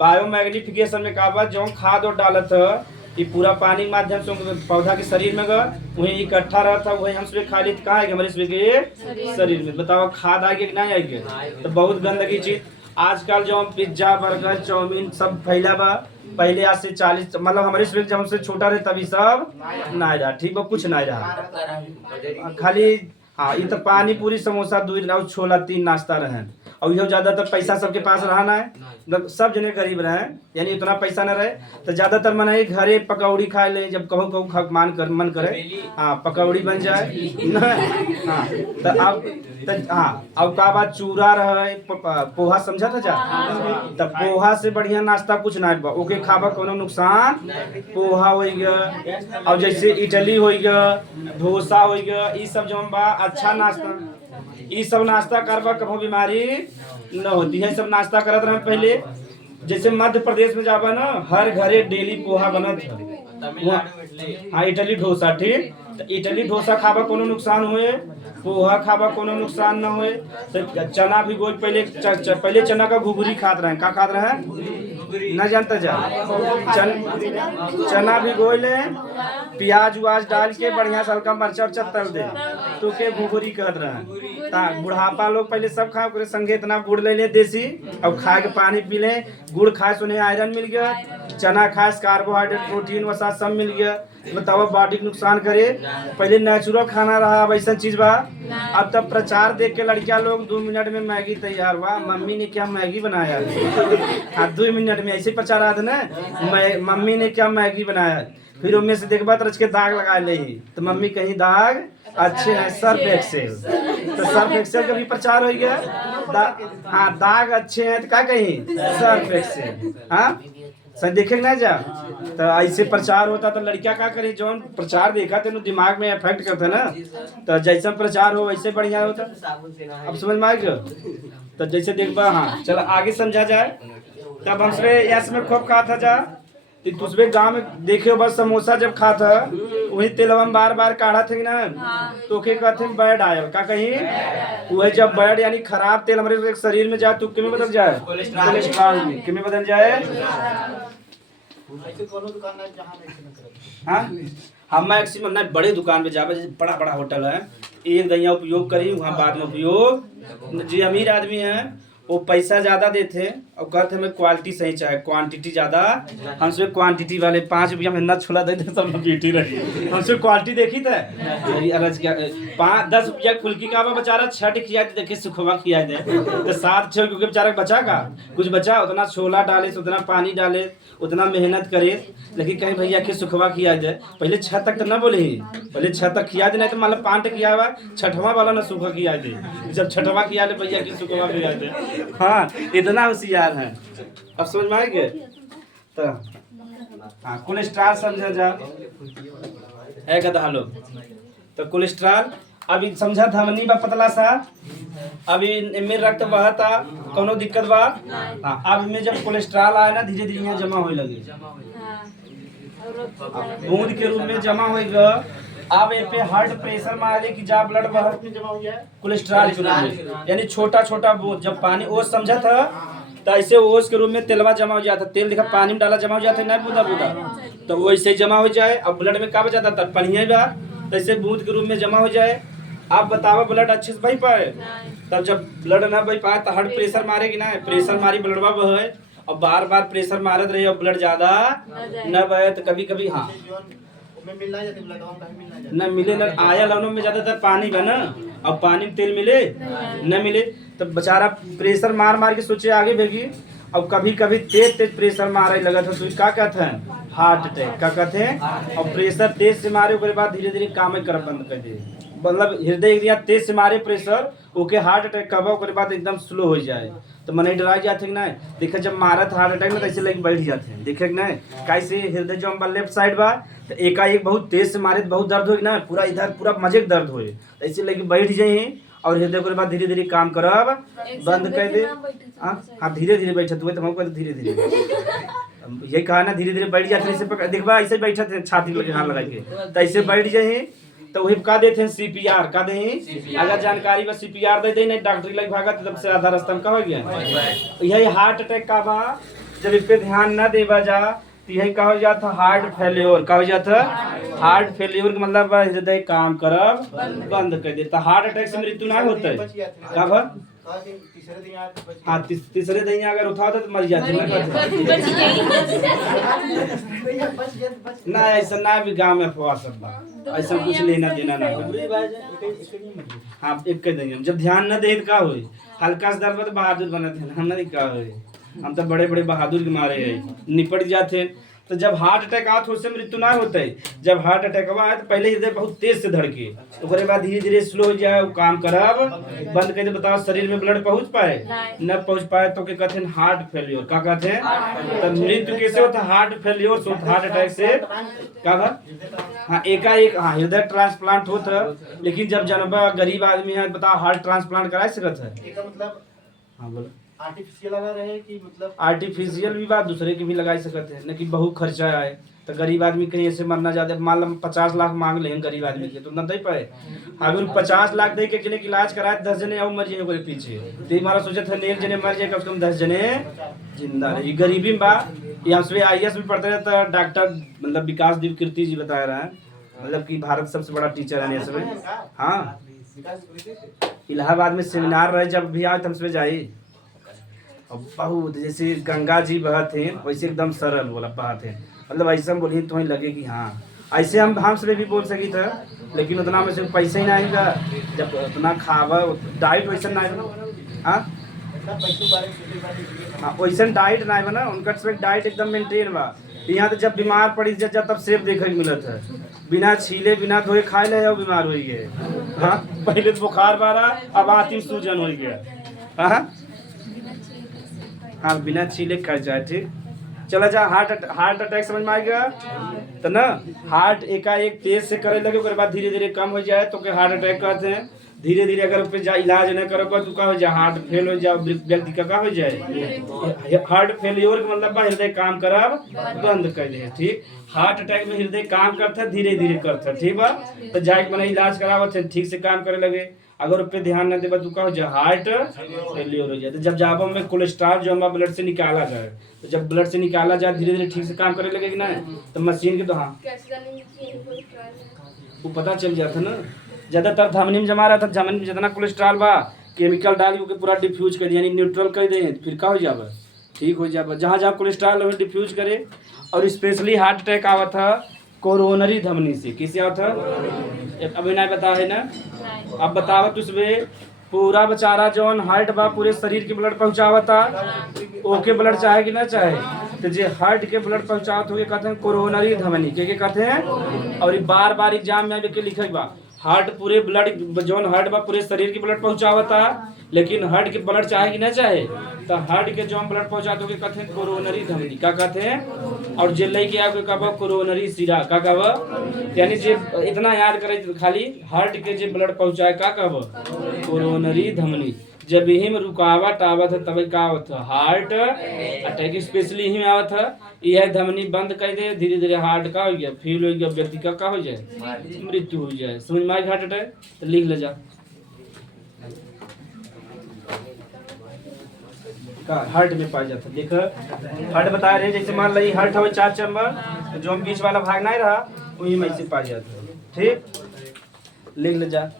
बायो मैग्निफिकेशन में कहा जो खाद और डालत है ये पूरा पानी के माध्यम से पौधा के शरीर में गया, वही इकट्ठा रहता, वही हम सुबह खा ली कहाँ आएगा हमारे सुबह के शरीर में। बताओ खाद आएगी कि नहीं आएगी? तो बहुत गंदगी चीज आजकल जो पिज्जा बर्गर चाउमीन सब फैला बा। पहले आज से 40 मतलब हमारे सुबह जब हमसे छोटा रहे तभी सब नहीं रहा। ठीक बा, कुछ नहीं रहा, खाली हाँ ये तो पानी पूरी समोसा 2 छोला 3 नाश्ता रहे। और यह ज्यादातर पैसा सबके पास रहा ना है, मतलब सब जने गरीब रहे, यानी उतना पैसा न रहे तो ज्यादातर मन घरे पकौड़ी खा ले। जब कहूँ कहूँ मन करे हाँ पकौड़ी बन जाए हाँ तो अब हाँ अब का बात चूरा रहे पोहा समझा था जा। तब पोहा से बढ़िया नाश्ता कुछ ना बा, ओके खाबा कोनो नुकसान। पोहा हो गया और जैसे इडली हो गया, डोसा हो गया, ये सब जो बा अच्छा नाश्ता। ये सब नाश्ता करबा कभी बीमारी न होती है। सब नाश्ता करत रहे पहले। जैसे मध्य प्रदेश में जाबा ना हर घरे डेली पोहा बनत है। हाँ इडली डोसा। ठीक, तो इडली डोसा खाबा कोनो नुकसान हुए, पोहा खाबा कोनो नुकसान न हुए। तो चना भी गोल पहले चना का घुघरी खात रहे। क्या खात रहे न जानता जा? चना भी गोल प्याज उज डाल के बढ़िया से हल्का मरचा उर्चा तल दे तो के घुघरी कहत रहे। बुढ़ापा लोग पहले सब खा करे संगे इतना गुड़ ले ले देसी और खा के पानी पी ले। गुड़ खाए सुने आयरन मिल गया, चना खाए कार्बोहाइड्रेट प्रोटीन वसा सब मिल गया। बताओ बॉडी को नुकसान करे। पहले नेचुरल खाना रहा वैसा चीज बा। अब तब प्रचार देख के लड़कियां लोग 2 मिनट में मैगी तैयार हुआ। मम्मी ने क्या मैगी बनाया? हाँ 2 मिनट में ऐसे प्रचार आता ना, मम्मी ने क्या मैगी बनाया। फिर उनमें से देखबा तो रच के दाग लगा ले तो मम्मी कहीं दाग अच्छे हैं सर्फ एक्सेल। तो सर्फ एक्सेल का भी प्रचार हो गया। हाँ दाग अच्छे हैं तो क्या कहीं सर्फ एक्सेल। हाँ सही देखे ना जा। तो ऐसे प्रचार होता तो लड़कियां क्या करे जो प्रचार देखा तो दिमाग में इफेक्ट करता ना। तो जैसा प्रचार हो वैसे बढ़िया होता। अब समझ में आ गया? तो जैसे देखबा हाँ चलो आगे समझा जाए। तब हमसे यस में खूब कहा था जा दूसरे गांव में देखे बस समोसा जब खा था वही तेलवा में बार बार काढ़ा थे ना तो के कहते बैड आयो। क्या कहीं वही जब बैड यानी खराब तेल हमारे शरीर में जाए तो किमें बदल जाए? कोलेस्ट्रॉल में। किमें बदल जाए? हाँ हम मैक्सिमम ना बड़े दुकान पे जावे, जैसे बड़ा बड़ा होटल है एक दैया उपयोग करी वहाँ बाद में उपयोग। जी अमीर आदमी है वो पैसा ज्यादा देते और कहते हमें क्वालिटी सही चाहिए, क्वांटिटी ज्यादा। हमसे क्वांटिटी वाले 5 रुपया में ना छोला देते सब पीटी रही। हमसे क्वालिटी देखी थे 5-10 रुपया फुल्की का बेचारा 6 खिया दे देखे सुखवा खिया दे तो 7-6 क्योंकि बेचारा बचा का कुछ बचा उतना छोला डाले उतना पानी डाले उतना मेहनत करे। लेकिन कहीं भैया के सुखवा खिया दे पहले 6 तक तो ना बोले ही, पहले 6 तक खिया दे नहीं तो मतलब 5 तक खिया हुआ 6वां वाला ना सुखा खिया दे। जब 6वां खिया ले भैया के सुखवा खिया दे। हाँ इतना होशियार है। अब समझ में आएंगे? तो हाँ कोलेस्ट्रॉल समझा जा है गधा लोग। तो कोलेस्ट्रॉल अभी समझा था नहीं बा पतला सा। अभी में रक्त बहता कोनो दिक्कत बा? हाँ अब में जब कोलेस्ट्रॉल आए ना धीरे धीरे यहाँ जमा होने लगे, बूंद के रूप में जमा होएगा। अब ये पे हार्ट प्रेशर मारे कि जा ब्लड बहुत में जमा हो गया कोलेस्ट्रॉल के रूप में, यानी छोटा छोटा बूंद जब पानी वो समझा था तो ऐसे ओस के रूप में तेलवा जमा हो जाता, तेल दिखा पानी में डाला जमा हो जाता है ना बूंदा बूंदा, तो वो ऐसे जमा हो जाए। अब ब्लड में का बचाता था पनिया बा, तो ऐसे बूंद के रूप में जमा हो जाए। आप बताओ ब्लड अच्छे से बह पाए, तब जब ब्लड ना बह पाए तो हार्ट प्रेशर मारेगी ना, प्रेशर मारी ब्लडवा बहे, और बार बार प्रेशर मारत रही और ब्लड ज्यादा न बहे तो कभी कभी हाँ न मिले न आया लवनों में ज्यादातर पानी बा ना, अब पानी में तेल मिले न मिले तो बेचारा प्रेशर मार मार के सोचे आगे भेगी। अब कभी कभी तेज तेज प्रेशर मारे लगा था तो क्या कहते हैं हार्ट अटैक क्या कहते हैं। और प्रेशर तेज से मारे उसके बाद धीरे धीरे काम कर बंद कर दे, मतलब हृदय क्रिया तेज से मारे प्रेशर ओके हार्ट अटैक कब उसके बाद एकदम स्लो हो जाए। तो मन डरा जाते ना, देखे जब मारत हार्ट अटैक में तो ऐसे लगे बैठ जाते हैं, देखे ना कैसे हृदय जो हम लेफ्ट साइड बा तो एकाएक बहुत तेज से मारे तो बहुत दर्द हो ना, पूरा इधर पूरा मजे दर्द हो, ऐसे लगे बैठ जाए और हृदय के बाद धीरे धीरे काम करब बंद कर दे। हाँ धीरे धीरे बैठे तो हम धीरे धीरे यही कहा ना धीरे धीरे बैठ जाते ऐसे देखबा ऐसे बैठे थे छाती लगे हाथ लगा के तो ऐसे बैठ जाए तो वही का देते हैं CPR का दे। अगर जानकारी बस CPR दे दे नहीं डॉक्टरी लग भागा तब से आधा रास्ता में का हो गया। यही हार्ट अटैक का बा जब इस पे ध्यान न देवा जा तो यही कहा जाता हार्ट फेल्योर, कहा जाता हार्ट फेल्योर का मतलब हृदय काम करब बंद कर देता। हार्ट अटैक से मृत्यु ना होता है कब हाँ तीसरे दिन अगर उठा तो मर जाते ना ऐसा ना भी गाँव में अफवाह सब ऐसा कुछ लेना देना ना। हाँ एक देंगे जब ध्यान न दे का हो हल्का से दर्द तो बहादुर बनते हैं हम नहीं का हो, हम तो बड़े बड़े बहादुर के मारे है निपट जाते। तो जब हार्ट अटैक आते उससे मृत्यु ना होता है। जब हार्ट अटैक आए तो पहले हृदय बहुत तेज से धड़के तो उसके बाद धीरे धीरे स्लो हो जाए काम करब बंद कर दे। बताओ शरीर में ब्लड पहुंच पाए न पहुंच पाए तो क्या कहते हैं हार्ट फेल्योर क्या कहते हैं। तब मृत्यु कैसे होता है हार्ट फेल्योर से हार्ट अटैक से क्या हाँ एकाएक हाँ हृदय ट्रांसप्लांट होता है। लेकिन जब जनबा गरीब आदमी है बताओ हार्ट ट्रांसप्लांट करा सकता है हाँ बोलो आर्टिफिशियल लगा रहे कि मतलब आर्टिफिशियल भी बात दूसरे की भी लगा सकते हैं न कि बहुत खर्चा आए तो गरीब आदमी कहीं ऐसे मरना ज्यादा मान लो 50 लाख मांग ले गरीब आदमी के तो न दे पाए। अगर 50 लाख दे के इलाज कराए 10 जने और मर जाए पीछे तो हमारा सोचा था 1 जने मर जाए कम से कम 10 जने जिंदा रहे। गरीबी में बा यहाँ से IAS भी पढ़ते रहता है डॉक्टर मतलब विकास देव कीर्ति जी बता रहा है मतलब कि भारत सबसे बड़ा टीचर है इस समय। हाँ इलाहाबाद में सेमिनार रहे जब भी आज हमसे जाए बहुत जैसे गंगा जी बहते हैं वैसे एकदम सरल बोला बहते हैं मतलब ऐसा बोली तो ही लगे कि हाँ ऐसे हम से भी बोल सकी था लेकिन उतना में से पैसा ही ना आएगा जब उतना खावा डाइट वैसा ना हाँ हाँ वैसा डाइट ना बना उनका डाइट एकदम मेंटेन बा। यहाँ तो जब बीमार पड़ी जब तब सेब देखे के मिलत है बिना छीले बिना धोए खाए ले जाओ बीमार हो गए। हाँ पहले तो बुखार बारा अब आती सूजन हो गया। हाँ बिना छीले खा जाए ठीक चला जा। हार्ट अटैक समझ में आ गया तो ना हार्ट एकाएक तेज से करे लगे उसके बाद धीरे धीरे कम हो जाए तो हार्ट अटैक कहते हैं। धीरे धीरे अगर उस पर इलाज न करोगे तो क्या हो जाए हार्ट फेल हो जाए व्यक्ति का क्या हो जाए हार्ट फेलियोर का मतलब हृदय काम करब बंद कर दे ठीक। हार्ट अटैक में हृदय काम करता है धीरे धीरे करता है ठीक बा तो जाके मैंने इलाज करावत है ठीक से काम करे लगे। अगर उस पर ध्यान न देगा तो क्या हो जाए हार्ट फेलियर हो जाए। तो जब जाबो में कोलेस्ट्रॉल जो हमारा ब्लड से निकाला जाए तो जब ब्लड से निकाला जाए धीरे धीरे ठीक से काम करे लगेगी ना तो मशीन के तो हाँ वो पता चल जाता ना। ज्यादातर धमनी में जमा रहता धमनी में जितना कोलेस्ट्रॉल बा केमिकल डाल के पूरा डिफ्यूज कर दिया यानी न्यूट्रल कर दे फिर क्या हो जाए ठीक हो जाए। जहाँ जहाँ कोलेस्ट्रॉल है डिफ्यूज करे। और स्पेशली हार्ट अटैक आवा था कोरोनरी धमनी से किसे आवा था अभी ना बता है ना अब बतावत उसमें पूरा बेचारा जौन हार्ट बा पूरे शरीर के ब्लड पहुंचावता ओके ब्लड चाहे कि ना चाहे तो जे हार्ट के ब्लड पहुंचावत हो कहते हैं कोरोनरी धमनी के कहते हैं। और बार बार एग्जाम में आके लिखे बा हार्ट पूरे ब्लड जौन हार्ट बा पूरे शरीर के ब्लड पहुंचावता लेकिन हार्ट के ब्लड चाहे कि ना चाहे तो हार्ट के जौन ब्लड पहुंचाते हो कहते हैं कोरोनरी धमनी क्या कहते हैं। और जे लेके आओ कब कोरोनरी सिरा का कब यानी जे इतना याद करे खाली हार्ट के जे ब्लड पहुंचाए का कब कोरोनरी धमनी। जब यही में रुकावट आवत है तब क्या होता है हार्ट अटैक स्पेशली यही में आवत है। यह धमनी बंद कर दे धीरे धीरे हार्ट का हो गया फेल हो गया व्यक्ति का क्या हो जाए मृत्यु हो जाए। समझ में हार्ट अटैक तो लिख ले जा। का हार्ट में पाया जाता है। देखो हार्ट बता रहे जैसे मान ली हार्ट हो 4 चैम्बर, तो जो बीच वाला भाग नहीं रहा वही में से पाया जाता है। ठीक, लिख ले जा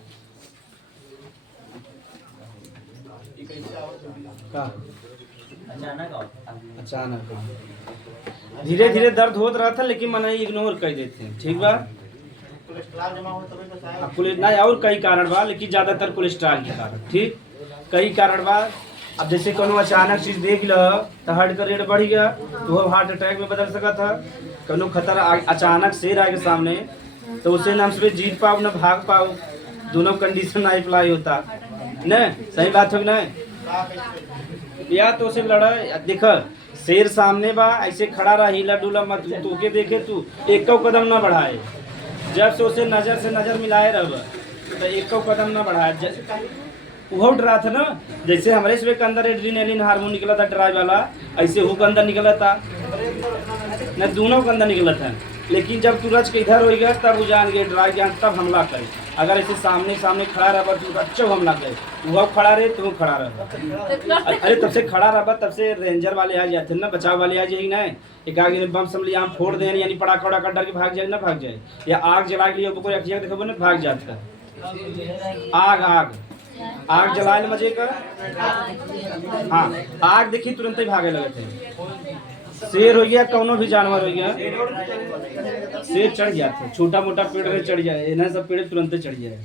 का अचानक धीरे धीरे दर्द होता रहा था लेकिन मन इग्नोर कर देते हैं। ठीक बा, कोलेस्ट्रॉल जमा हो तभी तो शायद नहीं और कई कारण बा लेकिन ज्यादातर कोलेस्ट्रॉल के कारण। ठीक, कई कारण बा। अब जैसे कोनो अचानक चीज देख ल तो हार्ट का रेट बढ़ गया तो वो हार्ट अटैक में बदल सकता था। कोनो खतरा अचानक शेर आए के सामने तो उसे नाम से जीत पाओ न भाग पाओ, दोनों कंडीशन ना अप्लाई होता न। सही बात हो कि नहीं? या तो उसे लड़ा देख शेर सामने बा ऐसे खड़ा रहा, हिला डुला मत, तू के देखे तू एक कदम ना बढ़ाए। जब से उसे नजर से नजर मिलाए रह तो एक कदम ना बढ़ाए। वो डरा था ना, जैसे हमारे सुबह के अंदर एड्रेनलिन हार्मोन निकला था ड्राइव वाला, ऐसे वो के अंदर निकला था न, दोनों के अंदर निकला था। लेकिन जब तू रच के इधर हो गया तब वो जान गए ड्राइव जान तब हमला करे। अगर ऐसे सामने सामने खड़ा रहा तो अच्छा हमला करे, वो खड़ा रहे तो खड़ा रहा। अरे तब से खड़ा रहा तब से रेंजर वाले आ जाते ना, बचाव वाले आ जाए ना, एक आगे बम समझ आम फोड़ दें यानी पटाखा वड़ाखा डर के भाग जाए ना, भाग जाए। या आग जला के लिए कोई अखिया देखो ना भाग जाता है। आग आग आग जलाए मजे कर, हाँ आग देखी तुरंत ही भागे लगे थे। शेर हो गया कौनो भी जानवर हो गया, शेर चढ़ जाते, छोटा मोटा पेड़ में चढ़ जाए, इन्हें सब पेड़ तुरंत चढ़ जाए।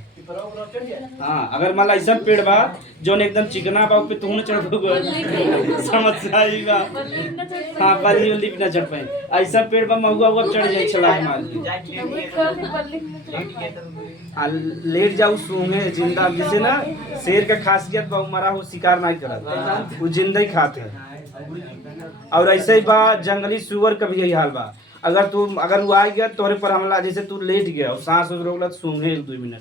हाँ अगर मान ला ऐसा पेड़ बा जो एकदम चिकना बा पे तुम चढ़ समस्या ही बा। हाँ बल्ली उल्ली भी ना चढ़ पाए। ऐसा पेड़ बा महुआ हुआ चढ़ जाए छलांग मार के। लेट जाऊ सूंघे जिंदा, जैसे ना शेर का खासियत बा मरा हो शिकार नहीं करता, वो जिंदा ही खाते हैं। और ऐसे ही बा जंगली सुअर का भी यही हाल बा। अगर वो आ गया तोरे पर हमला, जैसे तू लेट गया और सांस रोक ला सूंघे 1-2 मिनट,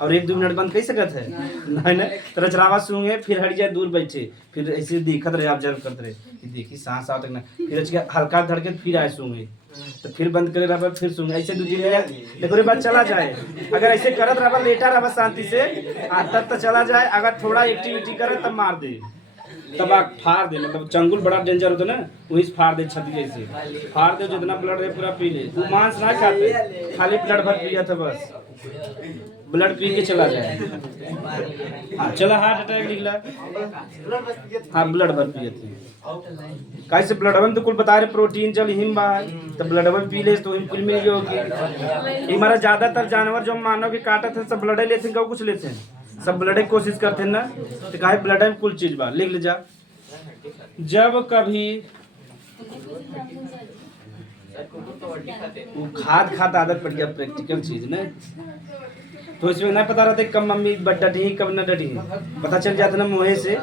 और 1-2 मिनट बंद कह सकत है नहीं ना, तो रचरावा सूंघे फिर हट जाए दूर बैठे, फिर ऐसे देखत रहे ऑब्जर्व करते रहे कि देखी सांस आओ तक ना, फिर हल्का धड़के फिर आए सूंघे, तो फिर बंद करे रहा फिर सूंघे, ऐसे 2-3 मिनट देखो बाद चला जाए। अगर ऐसे करत रहा लेटा रहा शांति से तब तो चला जाए। अगर थोड़ा एक्टिविटी करे तब मार दे, तब आग फाड़ दे। मतलब चंगुल बड़ा डेंजर होता ना, वही से फाड़ दे, छत जैसे फाड़ दे, जितना ब्लड रहे पूरा पी ले। वो मांस ना खाते, खाली ब्लड भर पिया था बस, ब्लड पी के चला जाए। हाँ चला हार्ट अटैक निकला, हाँ ब्लड भर पिए थे। कैसे ब्लड बन तो कुल बता रहे प्रोटीन जल हिम बा है, तो ब्लड बन पी ले तो हिम कुल मिल गई होगी। हमारा ज्यादातर जानवर जो मानव के काटा थे सब ब्लड लेते हैं, कुछ लेते हैं सब ब्लड की कोशिश करते हैं ना, तो कहा ब्लड में कुल चीज बा। लिख ले जा, जब कभी वो खाद आदत पड़ गया प्रैक्टिकल चीज ना, तो इसमें नहीं पता रहता कब मम्मी डटी कब न डटी, पता चल जाता ना मुँह से।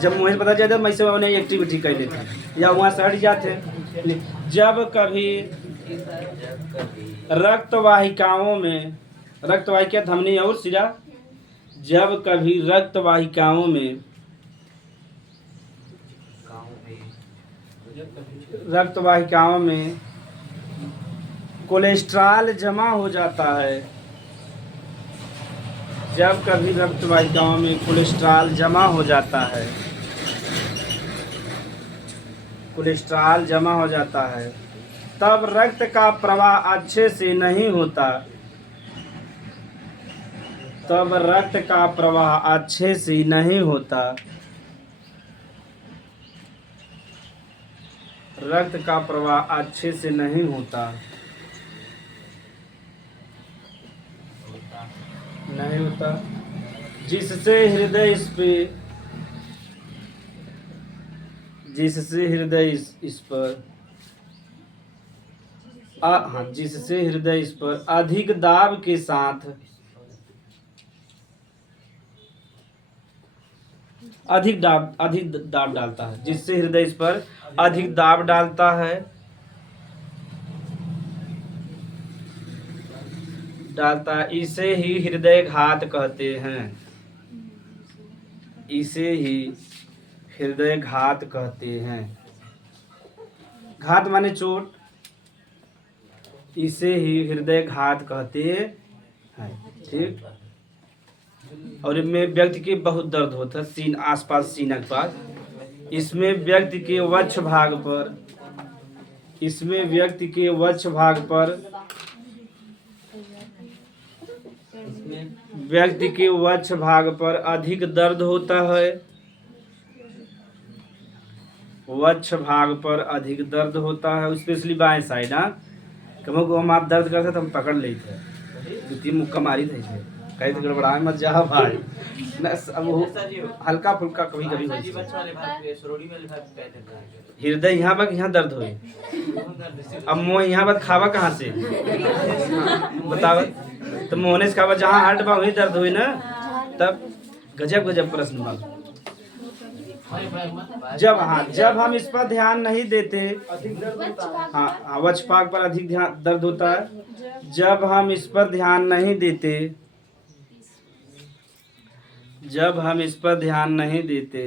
जब मुँह से पता चलता मैं से उन्हें एक्टिविटी कर लेते या वहाँ से हट जाते। जब कभी रक्त वाहिकाओं में, रक्त वाहिका धमनी और सिरा, जब कभी रक्त वाहिकाओं में कोलेस्ट्रॉल जमा हो जाता है, जब कभी रक्त वाहिकाओं में कोलेस्ट्रॉल जमा हो जाता है, कोलेस्ट्रॉल जमा हो जाता है, तब रक्त का प्रवाह अच्छे से नहीं होता, तब रक्त का प्रवाह अच्छे से नहीं होता, रक्त का प्रवाह अच्छे से नहीं होता, नहीं होता, जिससे हृदय इस पर अधिक दाब के साथ अधिक दाब डालता है, जिससे हृदय इस पर अधिक दाब डालता है, इसे ही हृदय घात कहते हैं, इसे ही हृदय घात कहते हैं। घात माने चोट, इसे ही हृदय घात कहते हैं। ठीक, और इनमें व्यक्ति के बहुत दर्द होता है, आसपास सीना के पास, इसमें व्यक्ति के वक्ष भाग पर, इसमें व्यक्ति के वक्ष भाग पर, व्यक्ति के वक्ष भाग पर अधिक दर्द होता है, वक्ष भाग पर अधिक दर्द होता है, स्पेशली बाएं साइड। हाँ, कमो को हम आप दर्द करते तो हम पकड़ लेते, 2-3 मुक्का मारी थे, कहीं तो गड़बड़ा मत जा भाई। अब वो हल्का फुल्का कभी कभी हृदय यहाँ पर यहाँ दर्द हो, अब मुँह यहाँ पर खावा कहाँ से बतावा, तो मोहने से खावा जहाँ हार्ट बा वही दर्द हुई ना, तब गजब गजब प्रश्न बा। जब हम इस पर ध्यान नहीं देते, हाँ वक्ष भाग पर अधिक ध्यान दर्द होता है, जब हम इस पर ध्यान नहीं देते, जब हम इस पर ध्यान नहीं देते,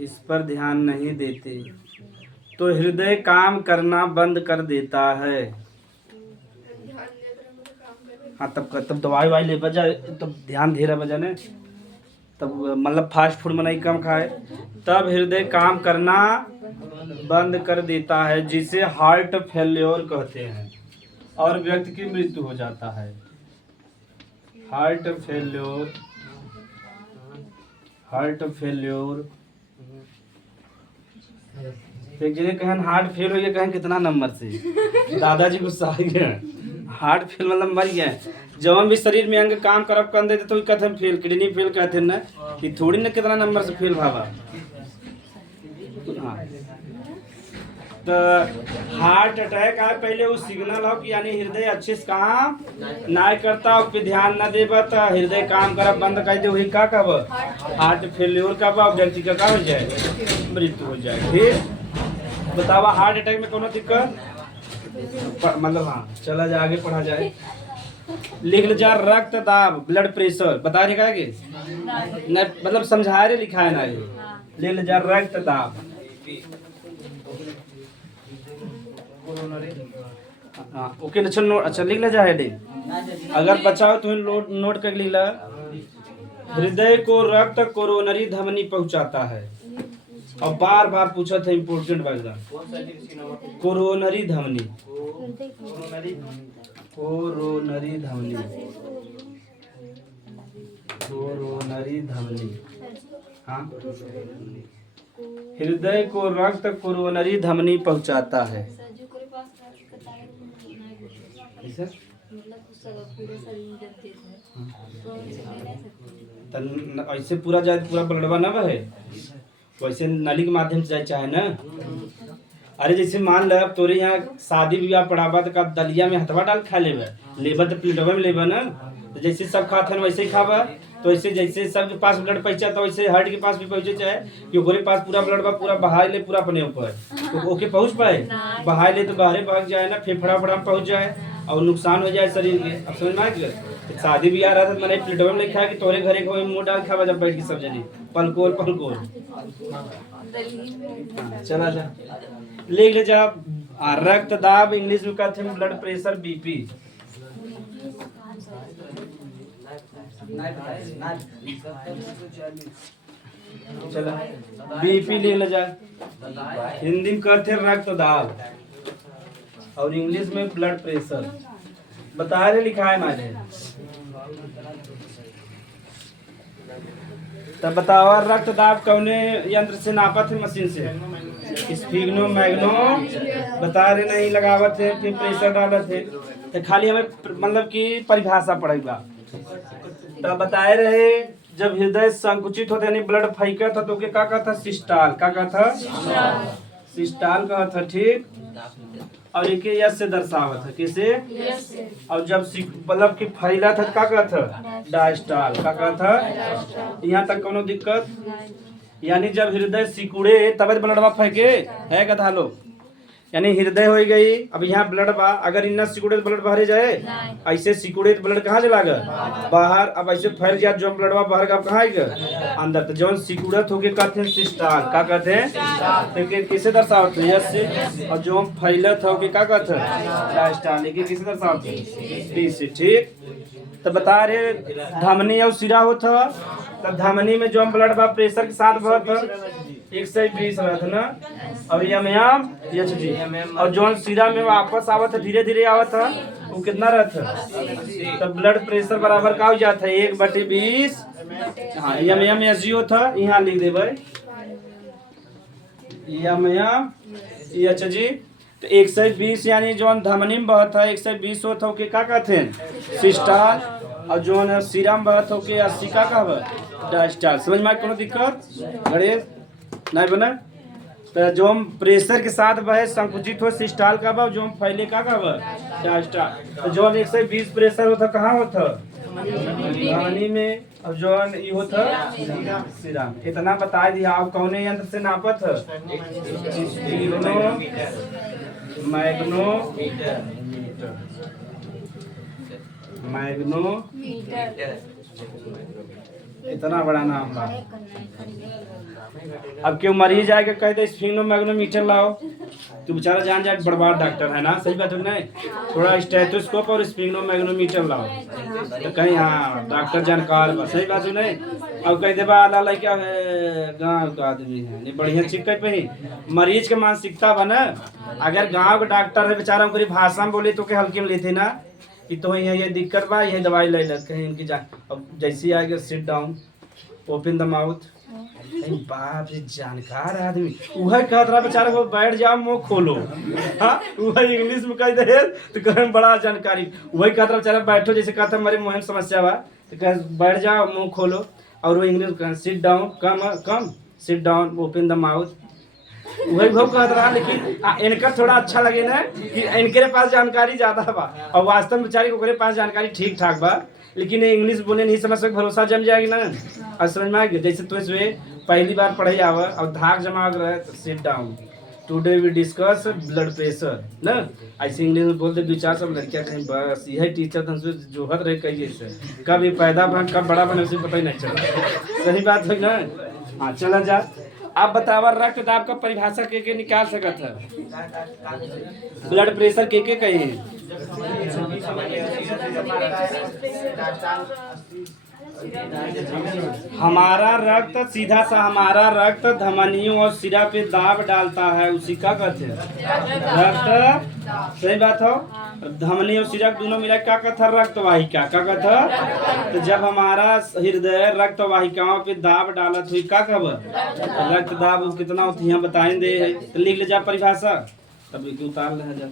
इस पर ध्यान नहीं देते तो हृदय काम करना बंद कर देता है। हाँ तब दवाई वाई ले बजा, तब ध्यान धीरे बजा ने, तब मतलब फास्ट फूड में नहीं कम खाए, तब हृदय काम करना बंद कर देता है, जिसे हार्ट फेल्योर कहते हैं और व्यक्ति की मृत्यु हो जाता है। Heart failure, heart failure. एक जगह कहें हार्ट फेल हो गया, कहें कितना नंबर से, दादाजी गुस्सा आ गया, हार्ट फेल मतलब मर गया। जब हम भी शरीर में अंग काम करब कर देते तो कहते हैं फेल, किडनी फेल कहते हैं ना, कि थोड़ी ना कितना नंबर से फेल भावा। हाँ तो हार्ट अटैक आए पहले वो सिग्नल हो कि यानी हृदय अच्छे से काम ना करता, उस पर ध्यान ना देबा तो हृदय काम करब बंद कर दे, वही का कब हार्ट फेल्योर का व्यक्ति का हो जाए, मृत्यु हो जाए। फिर बतावा हार्ट अटैक में कोनो दिक्कत मतलब, हाँ चला जाए आगे पढ़ा जाए। लिख ले जा रक्त दाब, ब्लड प्रेशर बता रहे का नहीं, मतलब समझा रहे लिखा है ना, ये लिख ले जा रक्त दाब। हाँ ओके अच्छा नोट, अच्छा लिख ले जा हेडिंग, अगर बचाओ तो नोट कर लिख ला। हृदय को रक्त कोरोनरी धमनी पहुंचाता है, और बार बार पूछा था इम्पोर्टेंट बात, कोरोनरी धमनी, कोरोनरी धमनी, कोरोनरी धमनी। हाँ हृदय को रक्त कोरोनरी धमनी पहुंचाता है। ऐसे पूरा जाए पूरा ब्लडवा ना बहे, वैसे नली के माध्यम से जाए चाहे ना। अरे जैसे मान ल तोरे यहाँ शादी विवाह पड़ाबा तो का दलिया में हथवा डाल खा लेबा तो प्लेटवा में लेबा ना, तो जैसे सब खाते हैं वैसे ही खाबा। तो ऐसे जैसे सबके पास ब्लड पहुंचा तो वैसे हार्ट के पास भी पहुंचे, चाहे कि ओकरे पास पूरा ब्लड बा पूरा बहा ले पूरा अपने ऊपर, तो ओके पहुंच पाए, बहा ले तो बाहरे भाग जाए ना, फेफड़ा फड़ा पहुंच जाए और नुकसान हो जाए शरीर के। अब समझ में आ गया। शादी भी आ रहा था, मैंने प्लेटवा में लिखा कि तोरे घरे को मुंह डाल खावा जब बैठ के सब जनी पलकोल पलकोल। चला जा लिख ले जा, रक्त दाब इंग्लिश में कहते हैं ब्लड प्रेशर, बीपी। चला बीपी ले ले जा, हिंदी में कहते हैं रक्त दाब और इंग्लिश में ब्लड प्रेशर। बता रहे लिखा है मैंने, तब बताओ रक्त दाब कौने यंत्र से नापत है? मशीन से, स्फिग्नो मैग्नो बता रहे नहीं लगावत है, फिर प्रेशर डालत है। तो खाली हमें मतलब कि परिभाषा पड़ेगा। तब बताए रहे जब हृदय संकुचित होते यानी ब्लड फैका था तो क्या था? सिस्टाल। क्या कहा था? सिस्टाल कहा था, ठीक। और एक यस से दर्शावत है, कैसे? और जब मतलब कि फैला था क्या कहा था? डायस्टाल। क्या कहा था? यहाँ तक कोनो दिक्कत? यानी जब हृदय सिकुड़े तब ब्लड फेंके है कथा लोग, यानी हृदय हो गई, अब यहाँ ब्लड बा, अगर इन्ना सिकुड़े तो ब्लड बाहर जाए, ऐसे सिकुड़े तो ब्लड कहाँ चला गया? बाहर। अब ऐसे फैल जाए जो ब्लड बा बाहर का कहाँ आएगा? अंदर। तो जौन सिकुड़त होके कहते हैं सिस्टाल। क्या कहते हैं? तो किसे दर्शावते हैं? यस से। और जो फैलत होके क्या कहते हैं? डायस्टाल। लेकिन किसे दर्शावते हैं? डी से, ठीक। तो बता रहे धमनी और सिरा होता तब धमनी में जो ब्लड बा प्रेशर के साथ बहत है 120 रहत ना। और एमएम एचजी और जो सीधा में वापस आवत है धीरे धीरे आवत है वो कितना रहत है। तब ब्लड प्रेशर बराबर का हो जाता है 1/20। हाँ एमएम एचजी होता यहाँ लिख देवे एमएम एचजी। तो 120 यानी जो धमनी में बहत है 120 होता है क्या कहते हैं सिस्टोल। और जो सीरम बहत हो के 80 का कहब डायस्टोल। समझ में कोनो दिक्कत गणेश नहीं बना। तो जो हम प्रेशर के साथ बहे संकुचित हो सिस्टोल का बा, जो हम फैले का कहब डायस्टोल। तो जो 120 प्रेशर होता कहाँ होता धमनी में। अब जो ये होता सीरम। इतना बता दिया। आप कौने यंत्र से नापत मैग्नो इतना बड़ा नाम बा। अब क्यों मरीज आएगा कहते स्फिग्नोमैग्नोमीटर लाओ तो बेचारा जान जाए बड़बाड़ डॉक्टर है ना। सही बात है नहीं। थोड़ा स्टेथोस्कोप और स्फिग्नोमैग्नोमीटर लाओ तो कहीं हाँ डॉक्टर जानकार बा। सही बात है नहीं। अब कह दे बा क्या गाँव का आदमी है नहीं बढ़िया चीज कह पे मरीज के मानसिकता बा ना। अगर गाँव का डॉक्टर है बेचारा उनकी भाषा में बोले तो के हल्के में लेते ना कि तो ये दिक्कत बा ये दवाई ले लग कहीं इनकी जा। अब जैसे आगे sit down open the mouth. बाप रे जानकार आदमी वह कहत रहा बेचारा वो बैठ जाओ मुंह खोलो। हाँ वह इंग्लिश में कह दे तो कहे बड़ा जानकारी। वही कहत रहा बेचारा बैठो जैसे कहता हमारे मुंह में समस्या बा तो कह बैठ जाओ मुंह खोलो। और वो इंग्लिश कह sit down come sit down open the mouth. वही भाव कहत रहा। लेकिन इनका थोड़ा अच्छा लगे ना कि इनके पास जानकारी ज्यादा बा और वास्तव में बेचारे ओकरे पास जानकारी ठीक ठाक बा। लेकिन इंग्लिश बोले नहीं समझ सके भरोसा जम जाएगी ना। और समझ में आ गया जैसे तो पहली बार पढ़े आवा और धाक जमा रहे तो sit down today we discuss blood pressure ना। ऐसे इंग्लिश में बोलते 2-4 सब लड़कियां कहीं बस यही टीचर हमसे जोहत रहे कही जैसे कब ये पैदा बन कब बड़ा बने उसे पता ही नहीं चला। सही बात है ना। हाँ चला जा। आप बतावा रक्तदाब का परिभाषा के निकाल सकत है ब्लड प्रेशर के कहे हमारा रक्त सीधा सा हमारा रक्त धमनियों और सिरा पे दाब डालता है उसी का कहते हैं रक्त। सही बात हो। धमनी और सिरा दोनों मिला क्या कहता है रक्त वाहिका क्या कहता। तो जब हमारा हृदय रक्त वाहिकाओं पे दाब डालत हुई क्या कहब रक्त दाब कितना होती है बताएंगे। तो लिख ले जा परिभाषा तब उतार ले जा।